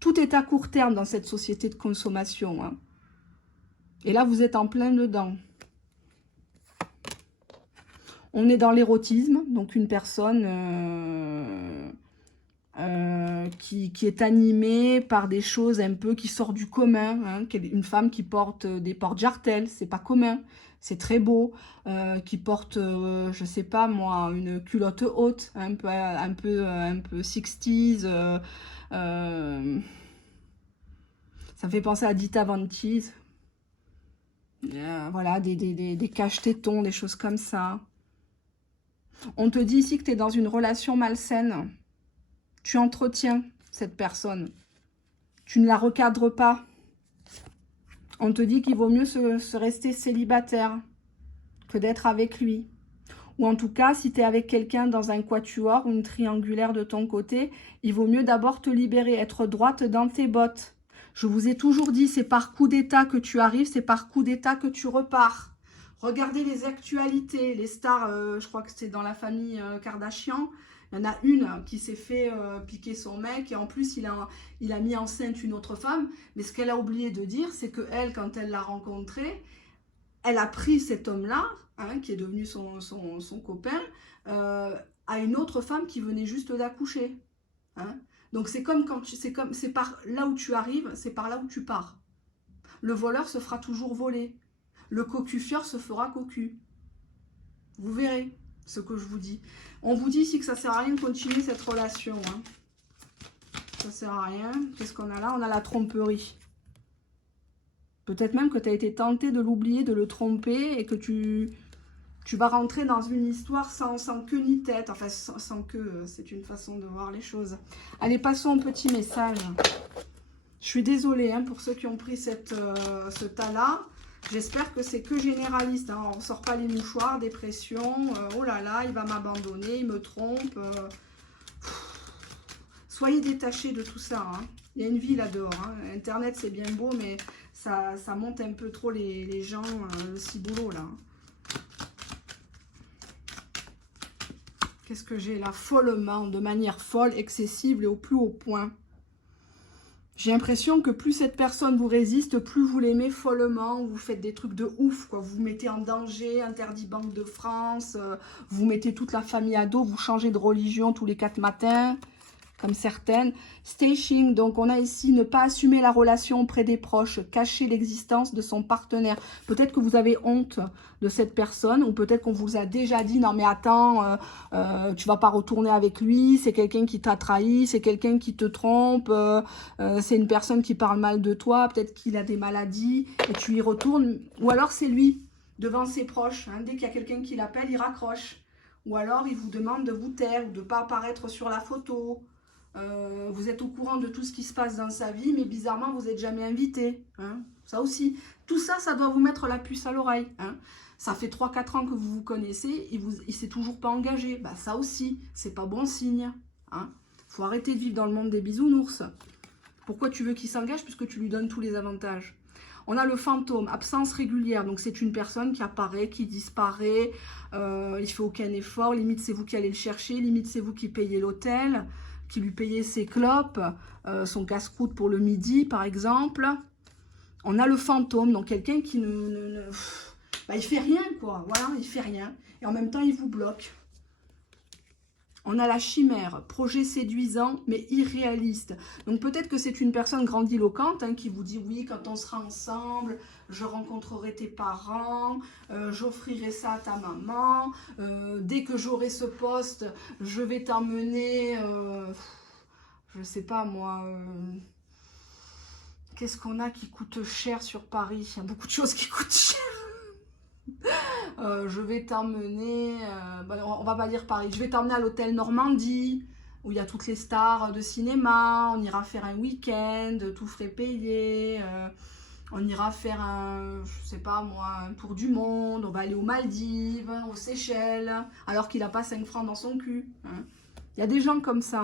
Tout est à court terme dans cette société de consommation. Hein. Et là, vous êtes en plein dedans. On est dans l'érotisme, donc une personne qui est animée par des choses un peu qui sortent du commun. Hein, une femme qui porte des porte-jartelles, c'est pas commun, c'est très beau. Qui porte, je sais pas moi, une culotte haute, un peu 60s. Ça fait penser à Dita Von Teese. Voilà, des cache-tétons, des choses comme ça. On te dit ici que tu es dans une relation malsaine. Tu entretiens cette personne. Tu ne la recadres pas. On te dit qu'il vaut mieux se rester célibataire que d'être avec lui. Ou en tout cas, si tu es avec quelqu'un dans un quatuor ou une triangulaire de ton côté, il vaut mieux d'abord te libérer, être droite dans tes bottes. Je vous ai toujours dit, c'est par coup d'état que tu arrives, c'est par coup d'état que tu repars. Regardez les actualités, les stars, je crois que c'est dans la famille Kardashian. Il y en a une qui s'est fait piquer son mec et en plus il a mis enceinte une autre femme. Mais ce qu'elle a oublié de dire, c'est que elle, quand elle l'a rencontré, elle a pris cet homme-là, hein, qui est devenu son copain, à une autre femme qui venait juste d'accoucher. Hein. Donc c'est comme quand c'est par là où tu arrives, c'est par là où tu pars. Le voleur se fera toujours voler. Le cocu-fieur se fera cocu. Vous verrez ce que je vous dis. On vous dit ici que ça ne sert à rien de continuer cette relation. Hein. Ça ne sert à rien. Qu'est-ce qu'on a là? On a la tromperie. Peut-être même que tu as été tenté de l'oublier, de le tromper et que tu vas rentrer dans une histoire sans queue ni tête. Enfin, sans queue, c'est une façon de voir les choses. Allez, passons au petit message. Je suis désolée hein, pour ceux qui ont pris ce tas-là. J'espère que c'est que généraliste. Hein. On ne sort pas les mouchoirs, dépression. Oh là là, il va m'abandonner, il me trompe. Soyez détachés de tout ça. Hein. Il y a une vie là-dehors. Hein. Internet, c'est bien beau, mais ça monte un peu trop les gens, le ciboulot là. Qu'est-ce que j'ai là? Follement, de manière folle, excessive et au plus haut point. J'ai l'impression que plus cette personne vous résiste, plus vous l'aimez follement, vous faites des trucs de ouf, quoi. Vous mettez en danger, interdit Banque de France, vous mettez toute la famille à dos, vous changez de religion tous les 4 matins, comme certaines. Stashing, donc on a ici ne pas assumer la relation auprès des proches, cacher l'existence de son partenaire. Peut-être que vous avez honte de cette personne, ou peut-être qu'on vous a déjà dit, non mais attends, tu vas pas retourner avec lui, c'est quelqu'un qui t'a trahi, c'est quelqu'un qui te trompe, c'est une personne qui parle mal de toi, peut-être qu'il a des maladies, et tu y retournes. Ou alors c'est lui, devant ses proches, hein, dès qu'il y a quelqu'un qui l'appelle, il raccroche. Ou alors il vous demande de vous taire, ou de ne pas apparaître sur la photo. Vous êtes au courant de tout ce qui se passe dans sa vie, mais bizarrement, vous n'êtes jamais invité. Hein. Ça aussi. Tout ça, ça doit vous mettre la puce à l'oreille. Hein. Ça fait 3-4 ans que vous vous connaissez, il ne s'est toujours pas engagé. Bah, ça aussi, c'est pas bon signe. Hein. Faut arrêter de vivre dans le monde des bisounours. Pourquoi tu veux qu'il s'engage? Puisque tu lui donnes tous les avantages. On a le fantôme, absence régulière. Donc, c'est une personne qui apparaît, qui disparaît. Il ne fait aucun effort. Limite, c'est vous qui allez le chercher. Limite, c'est vous qui payez l'hôtel, qui lui payez ses clopes, son casse-croûte pour le midi, par exemple. On a le fantôme, donc quelqu'un qui bah, il fait rien, quoi. Voilà, il fait rien. Et en même temps, il vous bloque. On a la chimère, projet séduisant mais irréaliste. Donc peut-être que c'est une personne grandiloquente hein, qui vous dit oui, quand on sera ensemble, je rencontrerai tes parents, j'offrirai ça à ta maman, dès que j'aurai ce poste, je vais t'emmener, je sais pas moi, qu'est-ce qu'on a qui coûte cher sur Paris? Il y a beaucoup de choses qui coûtent cher. Je vais t'emmener, on va pas dire Paris, je vais t'emmener à l'hôtel Normandie, où il y a toutes les stars de cinéma, on ira faire un week-end, tout frais payé, on ira faire je sais pas moi, un tour du monde, on va aller aux Maldives, aux Seychelles, alors qu'il n'a pas 5 francs dans son cul. Hein. Il y a des gens comme ça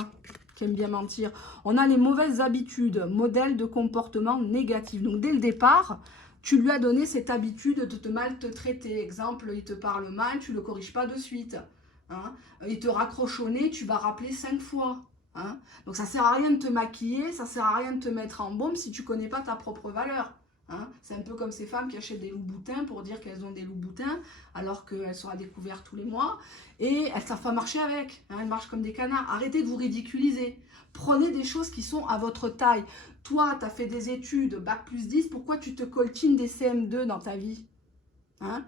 qui aiment bien mentir. On a les mauvaises habitudes, modèles de comportement négatif. Donc dès le départ, tu lui as donné cette habitude de te mal te traiter. Exemple, il te parle mal, tu ne le corriges pas de suite. Hein. Il te raccroche au nez, tu vas rappeler 5 fois. Hein. Donc ça ne sert à rien de te maquiller, ça ne sert à rien de te mettre en baume si tu ne connais pas ta propre valeur. Hein. C'est un peu comme ces femmes qui achètent des loups-boutins pour dire qu'elles ont des loups-boutins, alors qu'elles sont à découvert tous les mois. Et elles ne savent pas marcher avec. Hein. Elles marchent comme des canards. Arrêtez de vous ridiculiser. Prenez des choses qui sont à votre taille. Toi, tu as fait des études, bac plus 10, pourquoi tu te coltines des CM2 dans ta vie? Hein?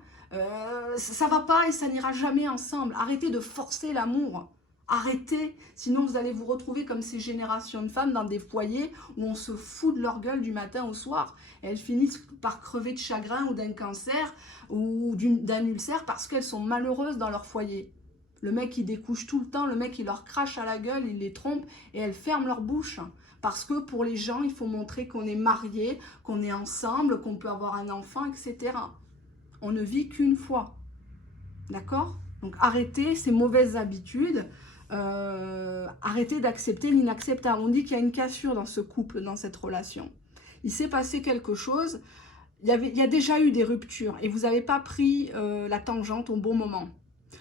Ça va pas et ça n'ira jamais ensemble. Arrêtez de forcer l'amour. Arrêtez, sinon vous allez vous retrouver comme ces générations de femmes dans des foyers où on se fout de leur gueule du matin au soir. Et elles finissent par crever de chagrin ou d'un cancer ou d'un ulcère parce qu'elles sont malheureuses dans leur foyer. Le mec, il découche tout le temps, le mec, il leur crache à la gueule, il les trompe et elles ferment leur bouche. Parce que pour les gens, il faut montrer qu'on est mariés, qu'on est ensemble, qu'on peut avoir un enfant, etc. On ne vit qu'une fois. D'accord? Donc arrêtez ces mauvaises habitudes. Arrêtez d'accepter l'inacceptable. On dit qu'il y a une cassure dans ce couple, dans cette relation. Il s'est passé quelque chose. Il y a déjà eu des ruptures et vous n'avez pas pris la tangente au bon moment.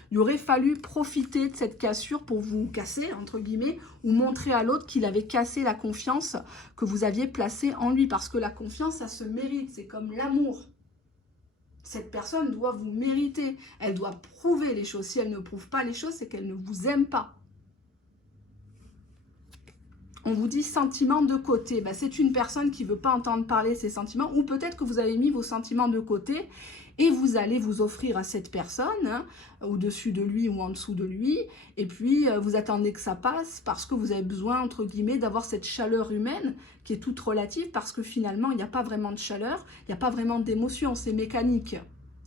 Il aurait fallu profiter de cette cassure pour vous casser, entre guillemets, ou montrer à l'autre qu'il avait cassé la confiance que vous aviez placée en lui. Parce que la confiance, ça se mérite, c'est comme l'amour. Cette personne doit vous mériter, elle doit prouver les choses. Si elle ne prouve pas les choses, c'est qu'elle ne vous aime pas. On vous dit sentiments de côté. Ben, c'est une personne qui ne veut pas entendre parler de ses sentiments, ou peut-être que vous avez mis vos sentiments de côté et vous allez vous offrir à cette personne, hein, au-dessus de lui ou en dessous de lui, et puis vous attendez que ça passe parce que vous avez besoin, entre guillemets, d'avoir cette chaleur humaine qui est toute relative, parce que finalement, il n'y a pas vraiment de chaleur, il n'y a pas vraiment d'émotion, c'est mécanique.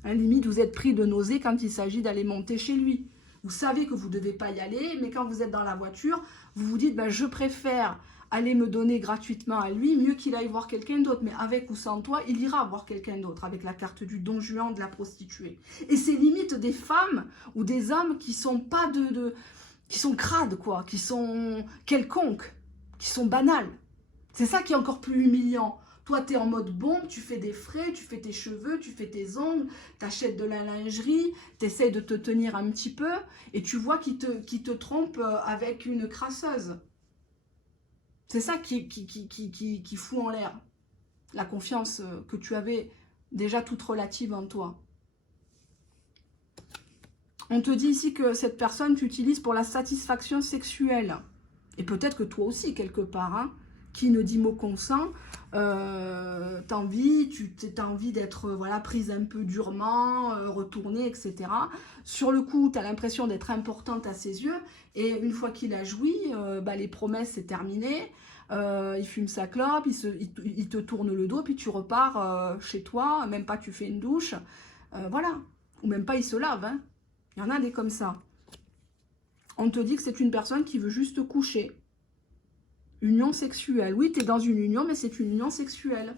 Hein, limite, vous êtes pris de nausée quand il s'agit d'aller monter chez lui. Vous savez que vous ne devez pas y aller, mais quand vous êtes dans la voiture, vous vous dites, ben, je préfère aller me donner gratuitement à lui, mieux qu'il aille voir quelqu'un d'autre. Mais avec ou sans toi, il ira voir quelqu'un d'autre, avec la carte du Don Juan de la prostituée. Et c'est limite des femmes ou des hommes qui sont pas qui sont crades, quoi, qui sont quelconques, qui sont banales. C'est ça qui est encore plus humiliant. Toi, tu es en mode bombe, tu fais des frais, tu fais tes cheveux, tu fais tes ongles, tu achètes de la lingerie, tu essaies de te tenir un petit peu, et tu vois qu'il te trompe avec une crasseuse. C'est ça qui fout en l'air la confiance que tu avais déjà toute relative en toi. On te dit ici que cette personne t'utilise pour la satisfaction sexuelle. Et peut-être que toi aussi, quelque part, hein, qui ne dit mot consent, t'as envie d'être voilà, prise un peu durement, retournée, etc. Sur le coup, tu as l'impression d'être importante à ses yeux, et une fois qu'il a joui, les promesses, c'est terminé, il fume sa clope, il te tourne le dos, puis tu repars chez toi, même pas tu fais une douche, voilà, ou même pas il se lave, hein. Il y en a des comme ça. On te dit que c'est une personne qui veut juste coucher. Union sexuelle. Oui, tu es dans une union, mais c'est une union sexuelle.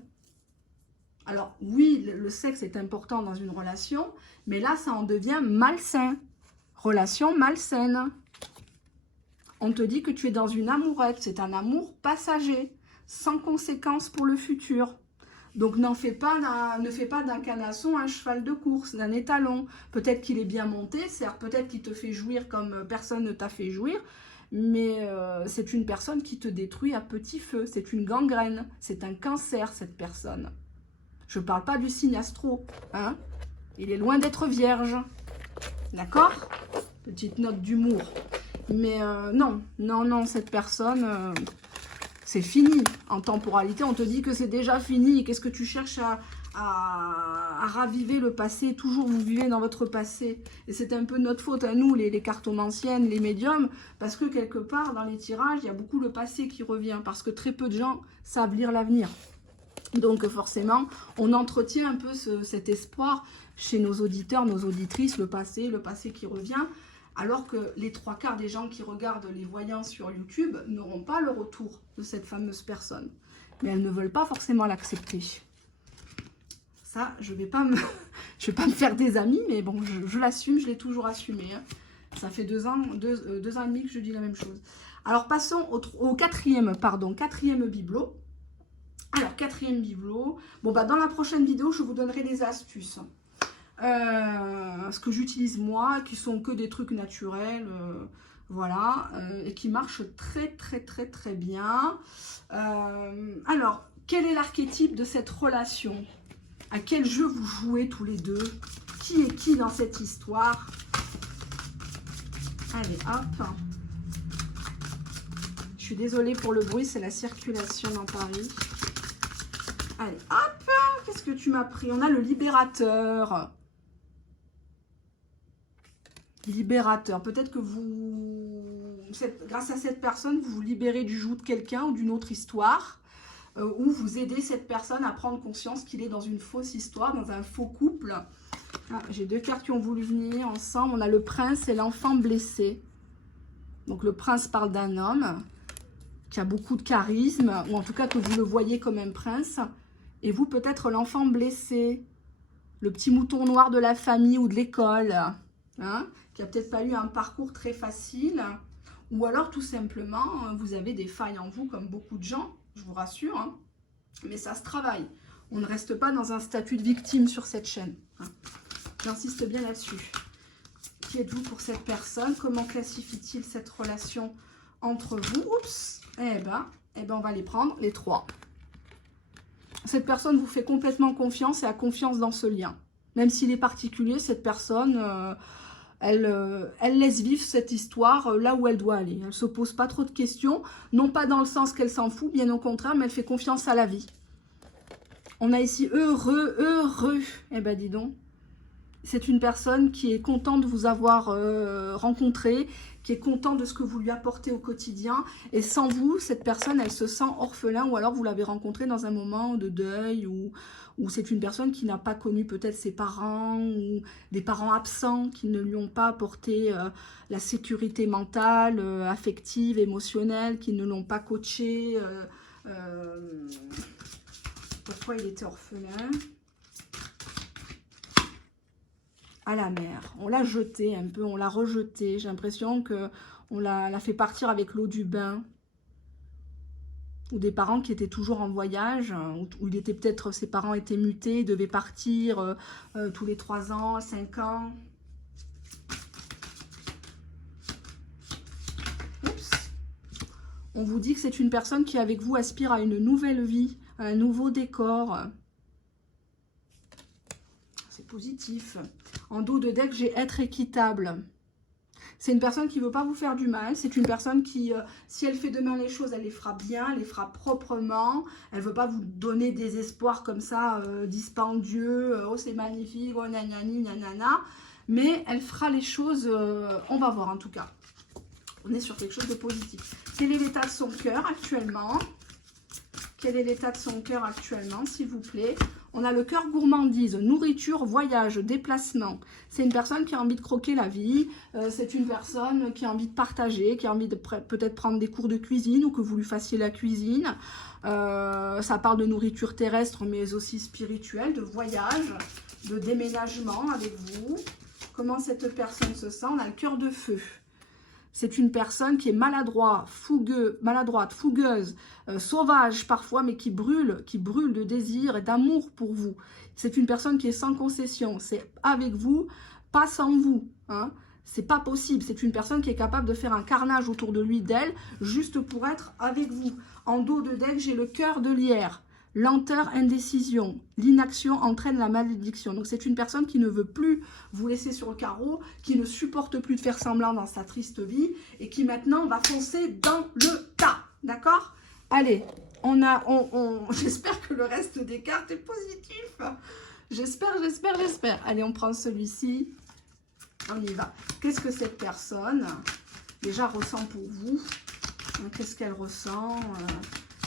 Alors, oui, le sexe est important dans une relation, mais là, ça en devient malsain. Relation malsaine. On te dit que tu es dans une amourette. C'est un amour passager, sans conséquence pour le futur. Donc, ne fais pas d'un canasson un cheval de course, d'un étalon. Peut-être qu'il est bien monté, certes, peut-être qu'il te fait jouir comme personne ne t'a fait jouir, mais c'est une personne qui te détruit à petit feu. C'est une gangrène, c'est un cancer, cette personne. Je ne parle pas du signe astro, hein. Il est loin d'être vierge, d'accord? Petite note d'humour. Mais non, cette personne... c'est fini. En temporalité, on te dit que c'est déjà fini. Qu'est-ce que tu cherches à raviver le passé? Toujours vous vivez dans votre passé. Et c'est un peu notre faute à nous, les cartomanciennes, les médiums, parce que quelque part, dans les tirages, il y a beaucoup le passé qui revient, parce que très peu de gens savent lire l'avenir. Donc forcément, on entretient un peu cet espoir chez nos auditeurs, nos auditrices, le passé qui revient. Alors que les 3/4 des gens qui regardent les voyants sur YouTube n'auront pas le retour de cette fameuse personne. Mais elles ne veulent pas forcément l'accepter. Ça, je vais pas me faire des amis, mais bon, je l'assume, je l'ai toujours assumé. Hein. Ça fait 2 ans et demi que je dis la même chose. Alors, passons au quatrième bibelot. Alors, 4e bibelot. Bon, bah, dans la prochaine vidéo, je vous donnerai des astuces. Ce que j'utilise moi, qui sont que des trucs naturels, voilà, et qui marchent très bien. Alors, quel est l'archétype de cette relation? À quel jeu vous jouez tous les deux? Qui est qui dans cette histoire? Allez, hop. Je suis désolée pour le bruit, c'est la circulation dans Paris. Allez, hop. Qu'est-ce que tu m'as pris? On a le libérateur. Libérateur. Peut-être que grâce à cette personne, vous vous libérez du joug de quelqu'un ou d'une autre histoire, ou vous aidez cette personne à prendre conscience qu'il est dans une fausse histoire, dans un faux couple. Ah, j'ai 2 cartes qui ont voulu venir ensemble. On a le prince et l'enfant blessé. Donc le prince parle d'un homme qui a beaucoup de charisme, ou en tout cas que vous le voyez comme un prince. Et vous, peut-être l'enfant blessé, le petit mouton noir de la famille ou de l'école, hein, qui n'a peut-être pas eu un parcours très facile. Ou alors, tout simplement, vous avez des failles en vous, comme beaucoup de gens, je vous rassure. Hein, mais ça se travaille. On ne reste pas dans un statut de victime sur cette chaîne. Hein. J'insiste bien là-dessus. Qui êtes-vous pour cette personne? Comment classifie-t-il cette relation entre vous? Oups. Eh ben, on va les prendre, les 3. Cette personne vous fait complètement confiance et a confiance dans ce lien. Même s'il est particulier, cette personne, elle laisse vivre cette histoire là où elle doit aller. Elle ne se pose pas trop de questions, non pas dans le sens qu'elle s'en fout, bien au contraire, mais elle fait confiance à la vie. On a ici heureux. Eh ben dis donc. C'est une personne qui est contente de vous avoir rencontré, qui est contente de ce que vous lui apportez au quotidien. Et sans vous, cette personne, elle se sent orphelin, ou alors vous l'avez rencontrée dans un moment de deuil, ou c'est une personne qui n'a pas connu peut-être ses parents, ou des parents absents qui ne lui ont pas apporté la sécurité mentale, affective, émotionnelle, qui ne l'ont pas coaché. Pourquoi il était orphelin ? À la mer. On l'a jeté un peu, on l'a rejeté. J'ai l'impression qu'on l'a fait partir avec l'eau du bain. Ou des parents qui étaient toujours en voyage, où il était peut-être, ses parents étaient mutés, ils devaient partir tous les 3 ans, 5 ans. Oups. On vous dit que c'est une personne qui, avec vous, aspire à une nouvelle vie, à un nouveau décor. C'est positif. En dos de deck, j'ai être équitable. C'est une personne qui ne veut pas vous faire du mal. C'est une personne qui, si elle fait demain les choses, elle les fera bien, elle les fera proprement. Elle ne veut pas vous donner des espoirs comme ça, dispendieux. Oh, c'est magnifique, oh, nanani, nanana. Mais elle fera les choses, on va voir en tout cas. On est sur quelque chose de positif. Quel est l'état de son cœur actuellement? Quel est l'état de son cœur actuellement, s'il vous plaît? On a le cœur gourmandise, nourriture, voyage, déplacement. C'est une personne qui a envie de croquer la vie. C'est une personne qui a envie de partager, qui a envie de peut-être prendre des cours de cuisine ou que vous lui fassiez la cuisine. Ça parle de nourriture terrestre, mais aussi spirituelle, de voyage, de déménagement avec vous. Comment cette personne se sent? On a le cœur de feu. C'est une personne qui est maladroite, fougueuse, sauvage parfois, mais qui brûle de désir et d'amour pour vous. C'est une personne qui est sans concession. C'est avec vous, pas sans vous. Hein. C'est pas possible. C'est une personne qui est capable de faire un carnage autour de lui, d'elle, juste pour être avec vous. En dos de deck, j'ai le cœur de lierre. Lenteur, indécision. L'inaction entraîne la malédiction. Donc, c'est une personne qui ne veut plus vous laisser sur le carreau, qui ne supporte plus de faire semblant dans sa triste vie et qui maintenant va foncer dans le tas. D'accord? Allez, j'espère que le reste des cartes est positif. J'espère. Allez, on prend celui-ci. On y va. Qu'est-ce que cette personne, déjà, ressent pour vous? Qu'est-ce qu'elle ressent?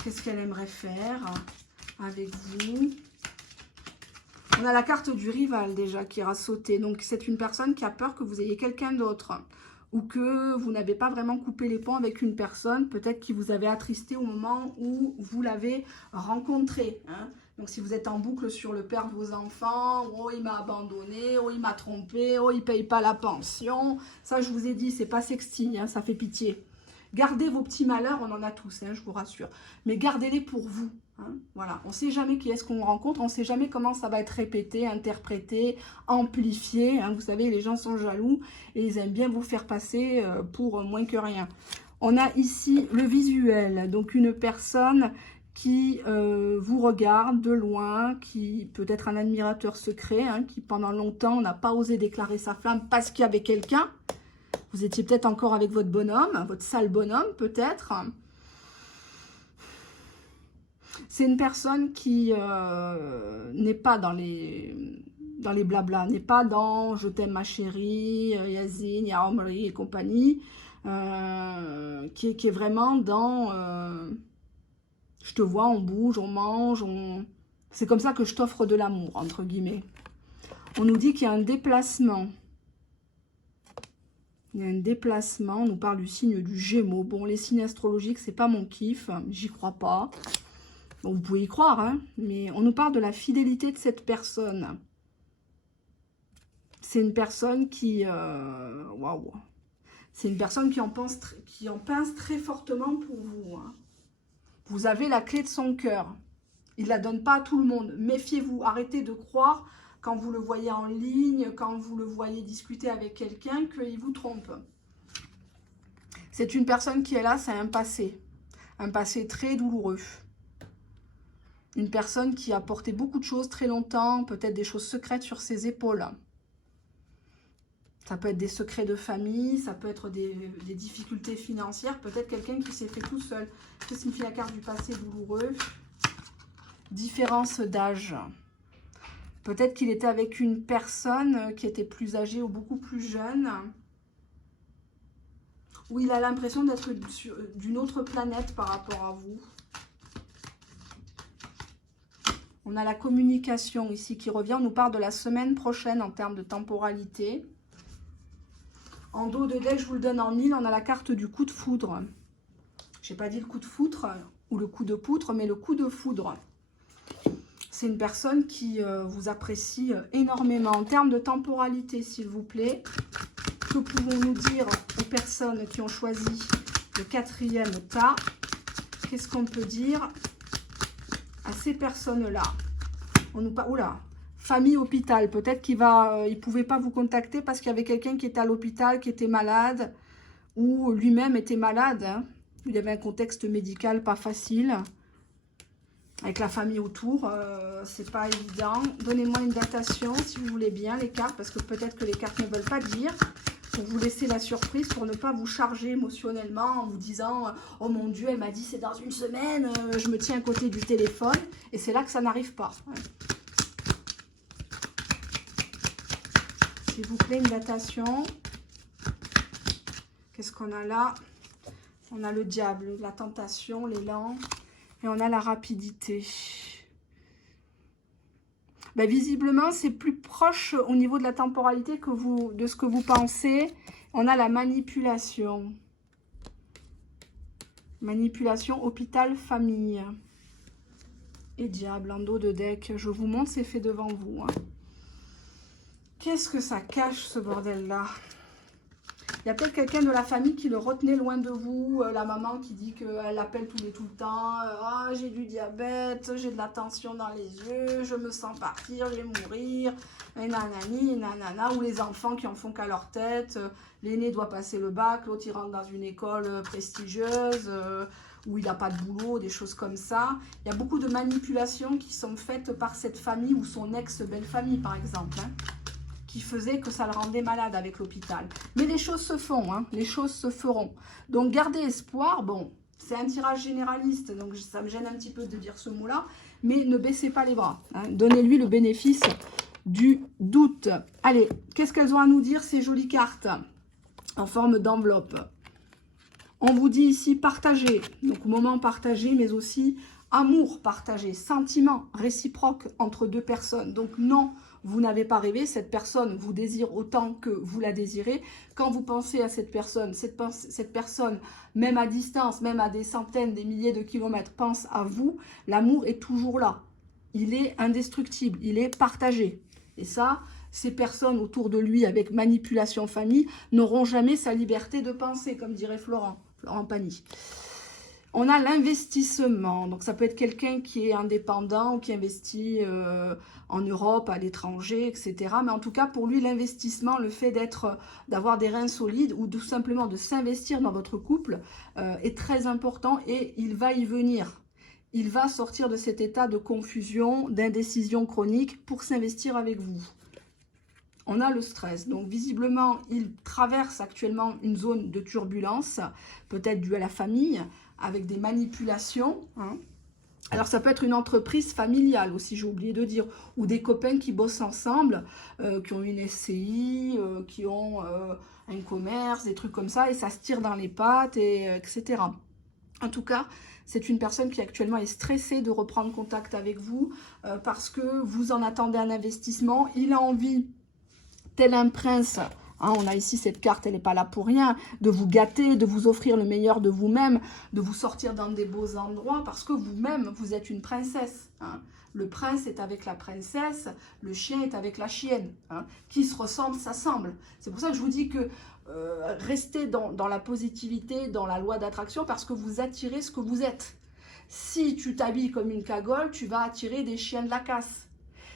Qu'est-ce qu'elle aimerait faire avec vous? On a la carte du rival déjà qui ira sauter. Donc, c'est une personne qui a peur que vous ayez quelqu'un d'autre ou que vous n'avez pas vraiment coupé les ponts avec une personne, peut-être qui vous avait attristé au moment où vous l'avez rencontré. Hein. Donc, si vous êtes en boucle sur le père de vos enfants, oh, il m'a abandonné, oh, il m'a trompé, oh, il ne paye pas la pension. Ça, je vous ai dit, c'est pas sexy, hein, ça fait pitié. Gardez vos petits malheurs, on en a tous, hein, je vous rassure. Mais gardez-les pour vous. Hein, voilà, on ne sait jamais qui est-ce qu'on rencontre, on ne sait jamais comment ça va être répété, interprété, amplifié. Hein, vous savez, les gens sont jaloux et ils aiment bien vous faire passer pour moins que rien. On a ici le visuel, donc une personne qui vous regarde de loin, qui peut être un admirateur secret, hein, qui pendant longtemps n'a pas osé déclarer sa flamme parce qu'il y avait quelqu'un. Vous étiez peut-être encore avec votre bonhomme, votre sale bonhomme peut-être. C'est une personne qui n'est pas dans les blablas, n'est pas dans « je t'aime ma chérie »,« Yazine »,« Ya Omri » et compagnie, qui est vraiment dans « je te vois, on bouge, on mange, c'est comme ça que je t'offre de l'amour », entre guillemets. On nous dit qu'il y a un déplacement. Il y a un déplacement, on nous parle du signe du Gémeaux. Bon, les signes astrologiques, c'est pas mon kiff, j'y crois pas. Bon, vous pouvez y croire, hein, mais on nous parle de la fidélité de cette personne. C'est une personne qui... Waouh. C'est une personne qui en pince très fortement pour vous. Hein. Vous avez la clé de son cœur. Il ne la donne pas à tout le monde. Méfiez-vous, arrêtez de croire quand vous le voyez en ligne, quand vous le voyez discuter avec quelqu'un, qu'il vous trompe. C'est une personne qui est là, c'est un passé très douloureux. Une personne qui a porté beaucoup de choses très longtemps, peut-être des choses secrètes sur ses épaules. Ça peut être des secrets de famille, ça peut être des difficultés financières, peut-être quelqu'un qui s'est fait tout seul. Que signifie la carte du passé douloureux? Différence d'âge. Peut-être qu'il était avec une personne qui était plus âgée ou beaucoup plus jeune, où il a l'impression d'être d'une autre planète par rapport à vous. On a la communication ici qui revient. On nous parle de la semaine prochaine en termes de temporalité. En dos de deck, je vous le donne en 1000, on a la carte du coup de foudre. Je n'ai pas dit le coup de foudre ou le coup de poutre, mais le coup de foudre. C'est une personne qui vous apprécie énormément. En termes de temporalité, s'il vous plaît, que pouvons-nous dire aux personnes qui ont choisi le 4e tas? Qu'est-ce qu'on peut dire à ces personnes-là? On nous parle... Oula, famille, hôpital. Peut-être qu'il ne pouvait pas vous contacter parce qu'il y avait quelqu'un qui était à l'hôpital, qui était malade, ou lui-même était malade. Hein. Il y avait un contexte médical pas facile. Avec la famille autour, c'est pas évident. Donnez-moi une datation si vous voulez bien, les cartes, parce que peut-être que les cartes ne veulent pas dire, pour vous laisser la surprise, pour ne pas vous charger émotionnellement en vous disant « Oh mon Dieu, elle m'a dit c'est dans une semaine, je me tiens à côté du téléphone ». Et c'est là que ça n'arrive pas. S'il vous plaît, une datation. Qu'est-ce qu'on a là? On a le diable, la tentation, l'élan. Et on a la rapidité. Ben, visiblement, c'est plus proche au niveau de la temporalité que de ce que vous pensez. On a la manipulation. Manipulation, hôpital, famille. Et diable, en dos de deck. Je vous montre, c'est fait devant vous. Hein. Qu'est-ce que ça cache, ce bordel-là? Il y a peut-être quelqu'un de la famille qui le retenait loin de vous. La maman qui dit qu'elle l'appelle tout le temps. Ah, j'ai du diabète, j'ai de la tension dans les yeux, je me sens partir, je vais mourir. Et nanani, et nanana. Ou les enfants qui en font qu'à leur tête. L'aîné doit passer le bac, l'autre il rentre dans une école prestigieuse. Où il n'a pas de boulot, des choses comme ça. Il y a beaucoup de manipulations qui sont faites par cette famille ou son ex-belle-famille, par exemple, hein, qui faisait que ça le rendait malade avec l'hôpital. Mais les choses se font, hein, les choses se feront. Donc, gardez espoir. Bon, c'est un tirage généraliste, donc ça me gêne un petit peu de dire ce mot-là, mais ne baissez pas les bras. Hein, donnez-lui le bénéfice du doute. Allez, qu'est-ce qu'elles ont à nous dire, ces jolies cartes en forme d'enveloppe? On vous dit ici partager, donc moment partagé, mais aussi amour partagé, sentiment réciproque entre deux personnes. Donc non, vous n'avez pas rêvé, cette personne vous désire autant que vous la désirez. Quand vous pensez à cette personne, même à distance, même à des centaines, des milliers de kilomètres, pense à vous, l'amour est toujours là. Il est indestructible, il est partagé. Et ça, ces personnes autour de lui avec manipulation famille n'auront jamais sa liberté de penser, comme dirait Florent Pagny. On a l'investissement, donc ça peut être quelqu'un qui est indépendant ou qui investit en Europe, à l'étranger, etc. Mais en tout cas, pour lui, l'investissement, le fait d'avoir des reins solides ou tout simplement de s'investir dans votre couple est très important et il va y venir. Il va sortir de cet état de confusion, d'indécision chronique pour s'investir avec vous. On a le stress. Donc, visiblement, il traverse actuellement une zone de turbulence, peut-être due à la famille, avec des manipulations. Hein. Alors, ça peut être une entreprise familiale aussi, j'ai oublié de dire, ou des copains qui bossent ensemble, qui ont une SCI, qui ont un commerce, des trucs comme ça, et ça se tire dans les pattes, etc. En tout cas, c'est une personne qui actuellement est stressée de reprendre contact avec vous parce que vous en attendez un investissement. Il a envie, tel un prince, hein, on a ici cette carte, elle n'est pas là pour rien, de vous gâter, de vous offrir le meilleur de vous-même, de vous sortir dans des beaux endroits, parce que vous-même, vous êtes une princesse. Hein. Le prince est avec la princesse, le chien est avec la chienne. Hein. Qui se ressemble, s'assemble. C'est pour ça que je vous dis que restez dans la positivité, dans la loi d'attraction, parce que vous attirez ce que vous êtes. Si tu t'habilles comme une cagole, tu vas attirer des chiens de la casse.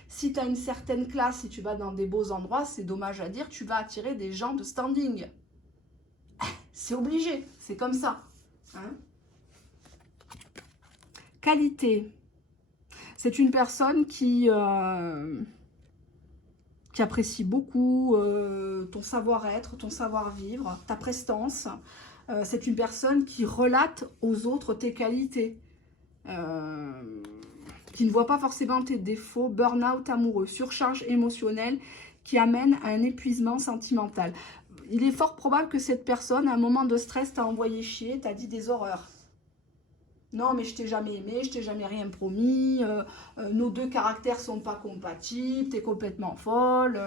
Si tu as une certaine classe, si tu vas dans des beaux endroits, c'est dommage à dire, tu vas attirer des gens de standing. C'est obligé, c'est comme ça. Hein. Qualité. C'est une personne qui apprécie beaucoup ton savoir-être, ton savoir-vivre, ta prestance. C'est une personne qui relate aux autres tes qualités. Qui ne voit pas forcément tes défauts, burn-out amoureux, surcharge émotionnelle qui amène à un épuisement sentimental. Il est fort probable que cette personne, à un moment de stress, t'a envoyé chier, t'a dit des horreurs. Non, mais je t'ai jamais aimé, je t'ai jamais rien promis, nos deux caractères sont pas compatibles, t'es complètement folle.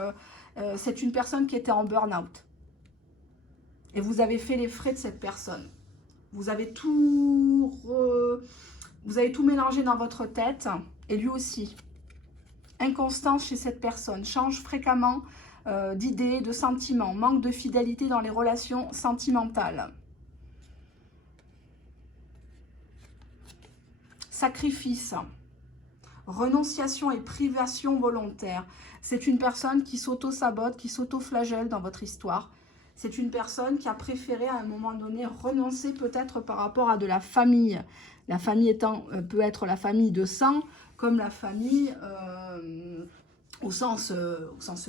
C'est une personne qui était en burn-out. Et vous avez fait les frais de cette personne. Vous avez tout mélangé dans votre tête, et lui aussi. Inconstance chez cette personne, change fréquemment d'idées, de sentiments, manque de fidélité dans les relations sentimentales. Sacrifice, renonciation et privation volontaire. C'est une personne qui s'auto-sabote, qui s'auto-flagelle dans votre histoire. C'est une personne qui a préféré à un moment donné renoncer peut-être par rapport à de la famille. La famille étant peut être la famille de sang, comme la famille au sens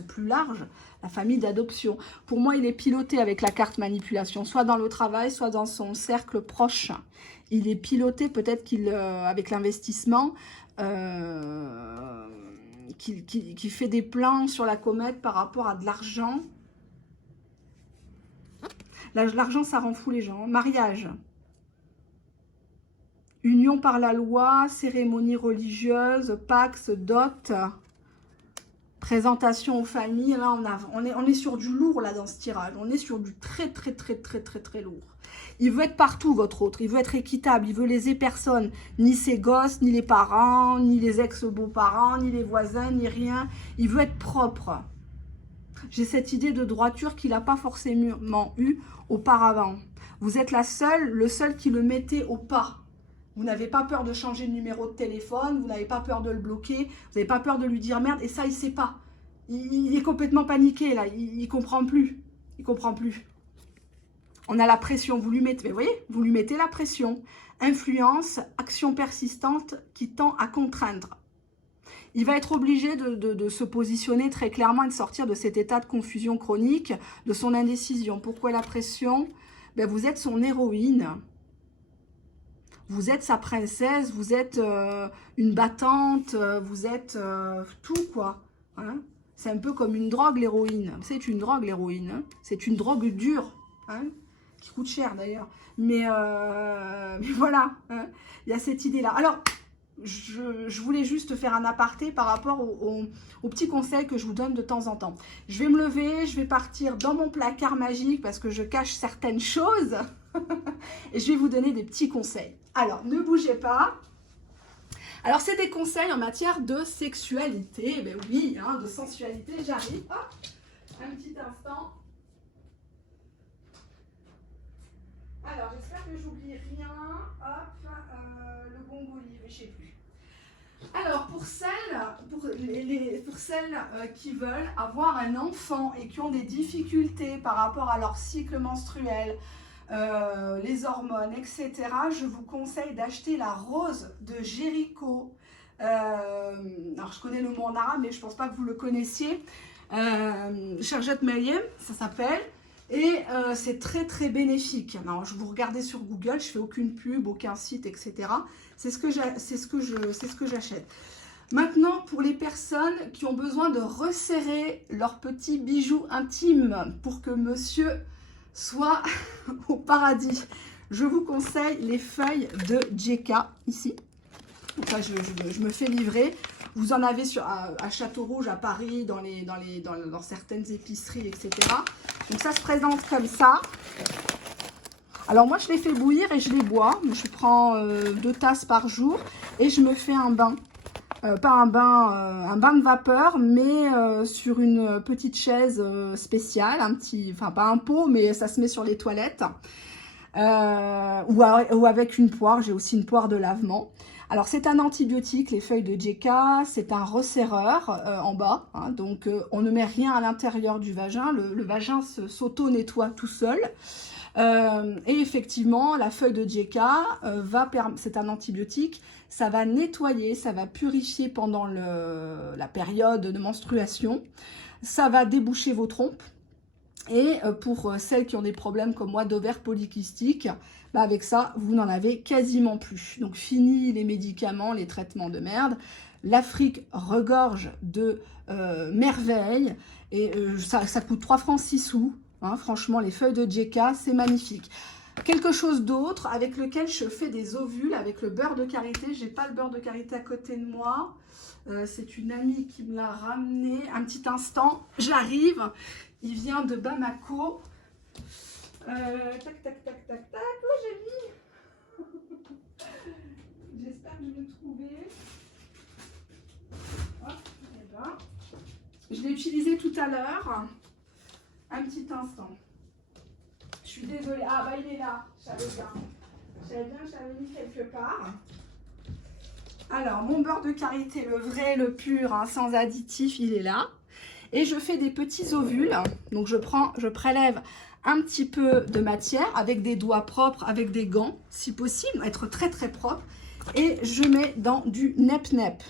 plus large, la famille d'adoption. Pour moi, il est piloté avec la carte manipulation, soit dans le travail, soit dans son cercle proche. Il est piloté peut-être qu'il avec l'investissement, qui fait des plans sur la comète par rapport à de l'argent. L'argent, ça rend fou les gens. Mariage. Union par la loi, cérémonie religieuse, pax, dot. Présentation aux familles, là on est sur du lourd là dans ce tirage. On est sur du très lourd. Il veut être partout, votre autre. Il veut être équitable. Il veut léser personne. Ni ses gosses, ni les parents, ni les ex-beaux-parents, ni les voisins, ni rien. Il veut être propre. J'ai cette idée de droiture qu'il n'a pas forcément eu auparavant. Vous êtes le seul qui le mettait au pas. Vous n'avez pas peur de changer de numéro de téléphone, vous n'avez pas peur de le bloquer, vous n'avez pas peur de lui dire merde, et ça, il ne sait pas. Il est complètement paniqué, là, il ne comprend plus. Il comprend plus. On a la pression, vous lui mettez, vous voyez, vous lui mettez la pression. Influence, action persistante qui tend à contraindre. Il va être obligé de se positionner très clairement et de sortir de cet état de confusion chronique, de son indécision. Pourquoi la pression? Ben, vous êtes son héroïne. Vous êtes sa princesse, vous êtes une battante, vous êtes tout, quoi. Hein, c'est un peu comme une drogue, l'héroïne. C'est une drogue, l'héroïne. Hein. C'est une drogue dure, hein, qui coûte cher, d'ailleurs. Mais voilà, hein, il y a cette idée-là. Alors, je voulais juste faire un aparté par rapport aux petits conseils que je vous donne de temps en temps. Je vais me lever, je vais partir dans mon placard magique parce que je cache certaines choses. Et je vais vous donner des petits conseils. Alors, ne bougez pas. Alors, c'est des conseils en matière de sexualité. Ben oui, hein, de sensualité, j'arrive. Hop, un petit instant. Alors, j'espère que j'oublie rien. Hop, le bongo livre, je ne sais plus. Alors, pour celles qui veulent avoir un enfant et qui ont des difficultés par rapport à leur cycle menstruel, les hormones, etc., je vous conseille d'acheter la rose de Jéricho. Alors, je connais le mot en arabe, mais je ne pense pas que vous le connaissiez. Sharjat Mayem, ça s'appelle. Et c'est très bénéfique. Alors, je vous regardez sur Google, je fais aucune pub, aucun site, etc. C'est ce que j'achète. Maintenant, pour les personnes qui ont besoin de resserrer leurs petits bijoux intimes pour que monsieur soit au paradis, je vous conseille les feuilles de JK, ici. Donc là, je me fais livrer. Vous en avez à Château-Rouge, à Paris, dans certaines épiceries, etc. Donc ça se présente comme ça. Alors moi, je les fais bouillir et je les bois. Je prends 2 tasses par jour et je me fais un bain. Pas un bain de vapeur, mais sur une petite chaise spéciale, enfin pas un pot, mais ça se met sur les toilettes, ou avec une poire. J'ai aussi une poire de lavement. Alors c'est un antibiotique, les feuilles de JK, c'est un resserreur en bas, hein, donc on ne met rien à l'intérieur du vagin, le vagin s'auto-nettoie tout seul. Et effectivement, la feuille de JK, c'est un antibiotique, ça va nettoyer, ça va purifier pendant la période de menstruation, ça va déboucher vos trompes. Et pour celles qui ont des problèmes comme moi d'ovaires polykystiques, bah avec ça, vous n'en avez quasiment plus. Donc fini les médicaments, les traitements de merde. L'Afrique regorge de merveilles et ça coûte 3 francs 6 sous. Hein, franchement, les feuilles de JK, c'est magnifique. Quelque chose d'autre avec lequel je fais des ovules, avec le beurre de karité. J'ai pas le beurre de karité à côté de moi. C'est une amie qui me l'a ramené. Un petit instant, j'arrive. Il vient de Bamako. Tac. Où j'ai mis? J'espère que je vais le trouver. Hop, et là. Je l'ai utilisé tout à l'heure. Un petit instant. Je suis désolée. Ah bah il est là. Je savais bien que je l'avais mis quelque part. Alors, mon beurre de karité, le vrai, le pur, hein, sans additif, il est là. Et je fais des petits ovules. Donc, je prélève un petit peu de matière avec des doigts propres, avec des gants, si possible, être très propre. Et je mets dans du nep-nep.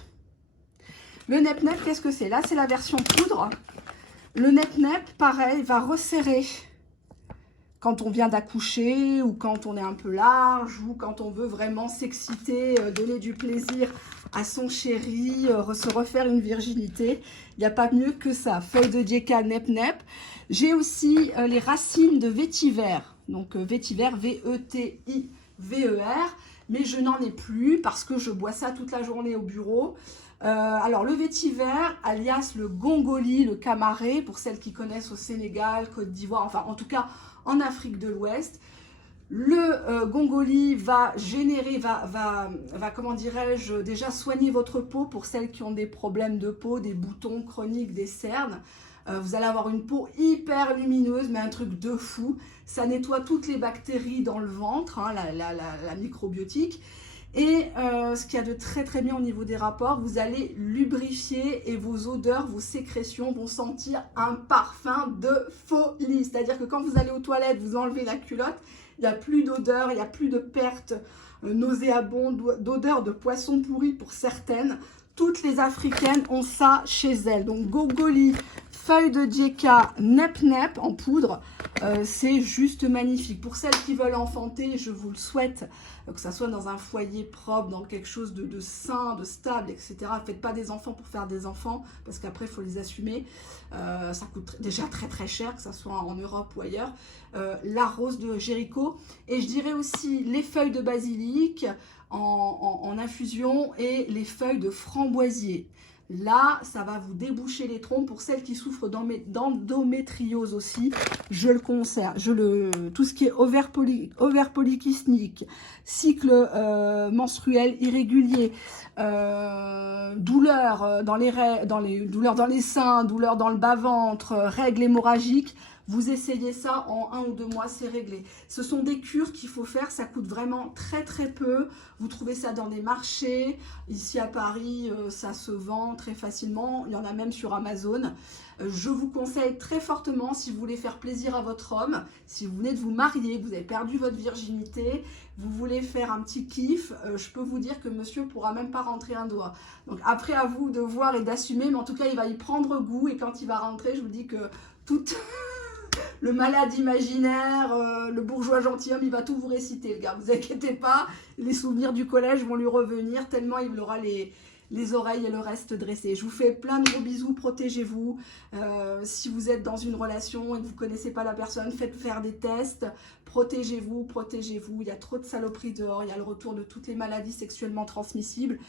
Le nep-nep, qu'est-ce que c'est? Là, c'est la version poudre. Le nep-nep, pareil, va resserrer quand on vient d'accoucher ou quand on est un peu large ou quand on veut vraiment s'exciter, donner du plaisir à son chéri, se refaire une virginité. Il n'y a pas mieux que ça. Feuille de JK, nep-nep. J'ai aussi les racines de vétiver. Donc vétiver, V-E-T-I-V-E-R. Mais je n'en ai plus parce que je bois ça toute la journée au bureau. Alors le vétiver, alias le gongoli, le camaré, pour celles qui connaissent au Sénégal, Côte d'Ivoire, enfin en tout cas en Afrique de l'Ouest. Le gongoli va générer, va comment dirais-je, déjà soigner votre peau pour celles qui ont des problèmes de peau, des boutons chroniques, des cernes. Vous allez avoir une peau hyper lumineuse, mais un truc de fou. Ça nettoie toutes les bactéries dans le ventre, hein, la microbiotique. Et ce qu'il y a de très très bien au niveau des rapports, vous allez lubrifier et vos odeurs, vos sécrétions vont sentir un parfum de folie. C'est-à-dire que quand vous allez aux toilettes, vous enlevez la culotte, il n'y a plus d'odeur, il n'y a plus de perte nauséabonde, d'odeur de poisson pourri pour certaines. Toutes les Africaines ont ça chez elles. Donc gogoli, feuille de djeka, nep-nep en poudre, c'est juste magnifique. Pour celles qui veulent enfanter, je vous le souhaite, que ça soit dans un foyer propre, dans quelque chose de sain, de stable, etc. Faites pas des enfants pour faire des enfants, parce qu'après, il faut les assumer. Ça coûte déjà très très cher, que ça soit en Europe ou ailleurs. La rose de Jéricho. Et je dirais aussi les feuilles de basilic, en infusion et les feuilles de framboisier. Là, ça va vous déboucher les trompes. Pour celles qui souffrent d'endométriose aussi, je le conseille. Tout ce qui est ovaire polykystique, cycle menstruel irrégulier, douleurs dans douleurs dans les seins, douleurs dans le bas-ventre, règles hémorragiques. Vous essayez ça en 1 ou 2 mois, c'est réglé. Ce sont des cures qu'il faut faire, ça coûte vraiment très très peu. Vous trouvez ça dans des marchés. Ici à Paris, ça se vend très facilement. Il y en a même sur Amazon. Je vous conseille très fortement, si vous voulez faire plaisir à votre homme, si vous venez de vous marier, que vous avez perdu votre virginité, vous voulez faire un petit kiff, je peux vous dire que monsieur ne pourra même pas rentrer un doigt. Donc après, à vous de voir et d'assumer, mais en tout cas, il va y prendre goût. Et quand il va rentrer, je vous dis que tout... Le malade imaginaire, le bourgeois gentilhomme, il va tout vous réciter, le gars. Vous inquiétez pas, les souvenirs du collège vont lui revenir tellement il aura les oreilles et le reste dressés. Je vous fais plein de gros bisous, protégez-vous. Si vous êtes dans une relation et que vous ne connaissez pas la personne, faites faire des tests. Protégez-vous, protégez-vous. Il y a trop de saloperies dehors, il y a le retour de toutes les maladies sexuellement transmissibles.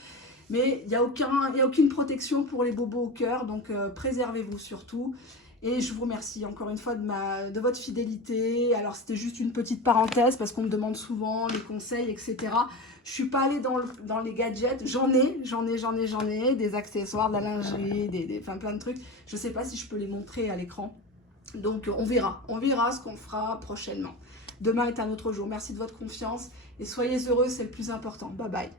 Mais il n'y a aucune protection pour les bobos au cœur, donc préservez-vous surtout. Et je vous remercie encore une fois de votre fidélité. Alors c'était juste une petite parenthèse parce qu'on me demande souvent les conseils, etc. Je suis pas allée dans les gadgets. J'en ai, des accessoires, de la lingerie, enfin plein de trucs. Je sais pas si je peux les montrer à l'écran. Donc on verra ce qu'on fera prochainement. Demain est un autre jour. Merci de votre confiance et soyez heureux, c'est le plus important. Bye bye.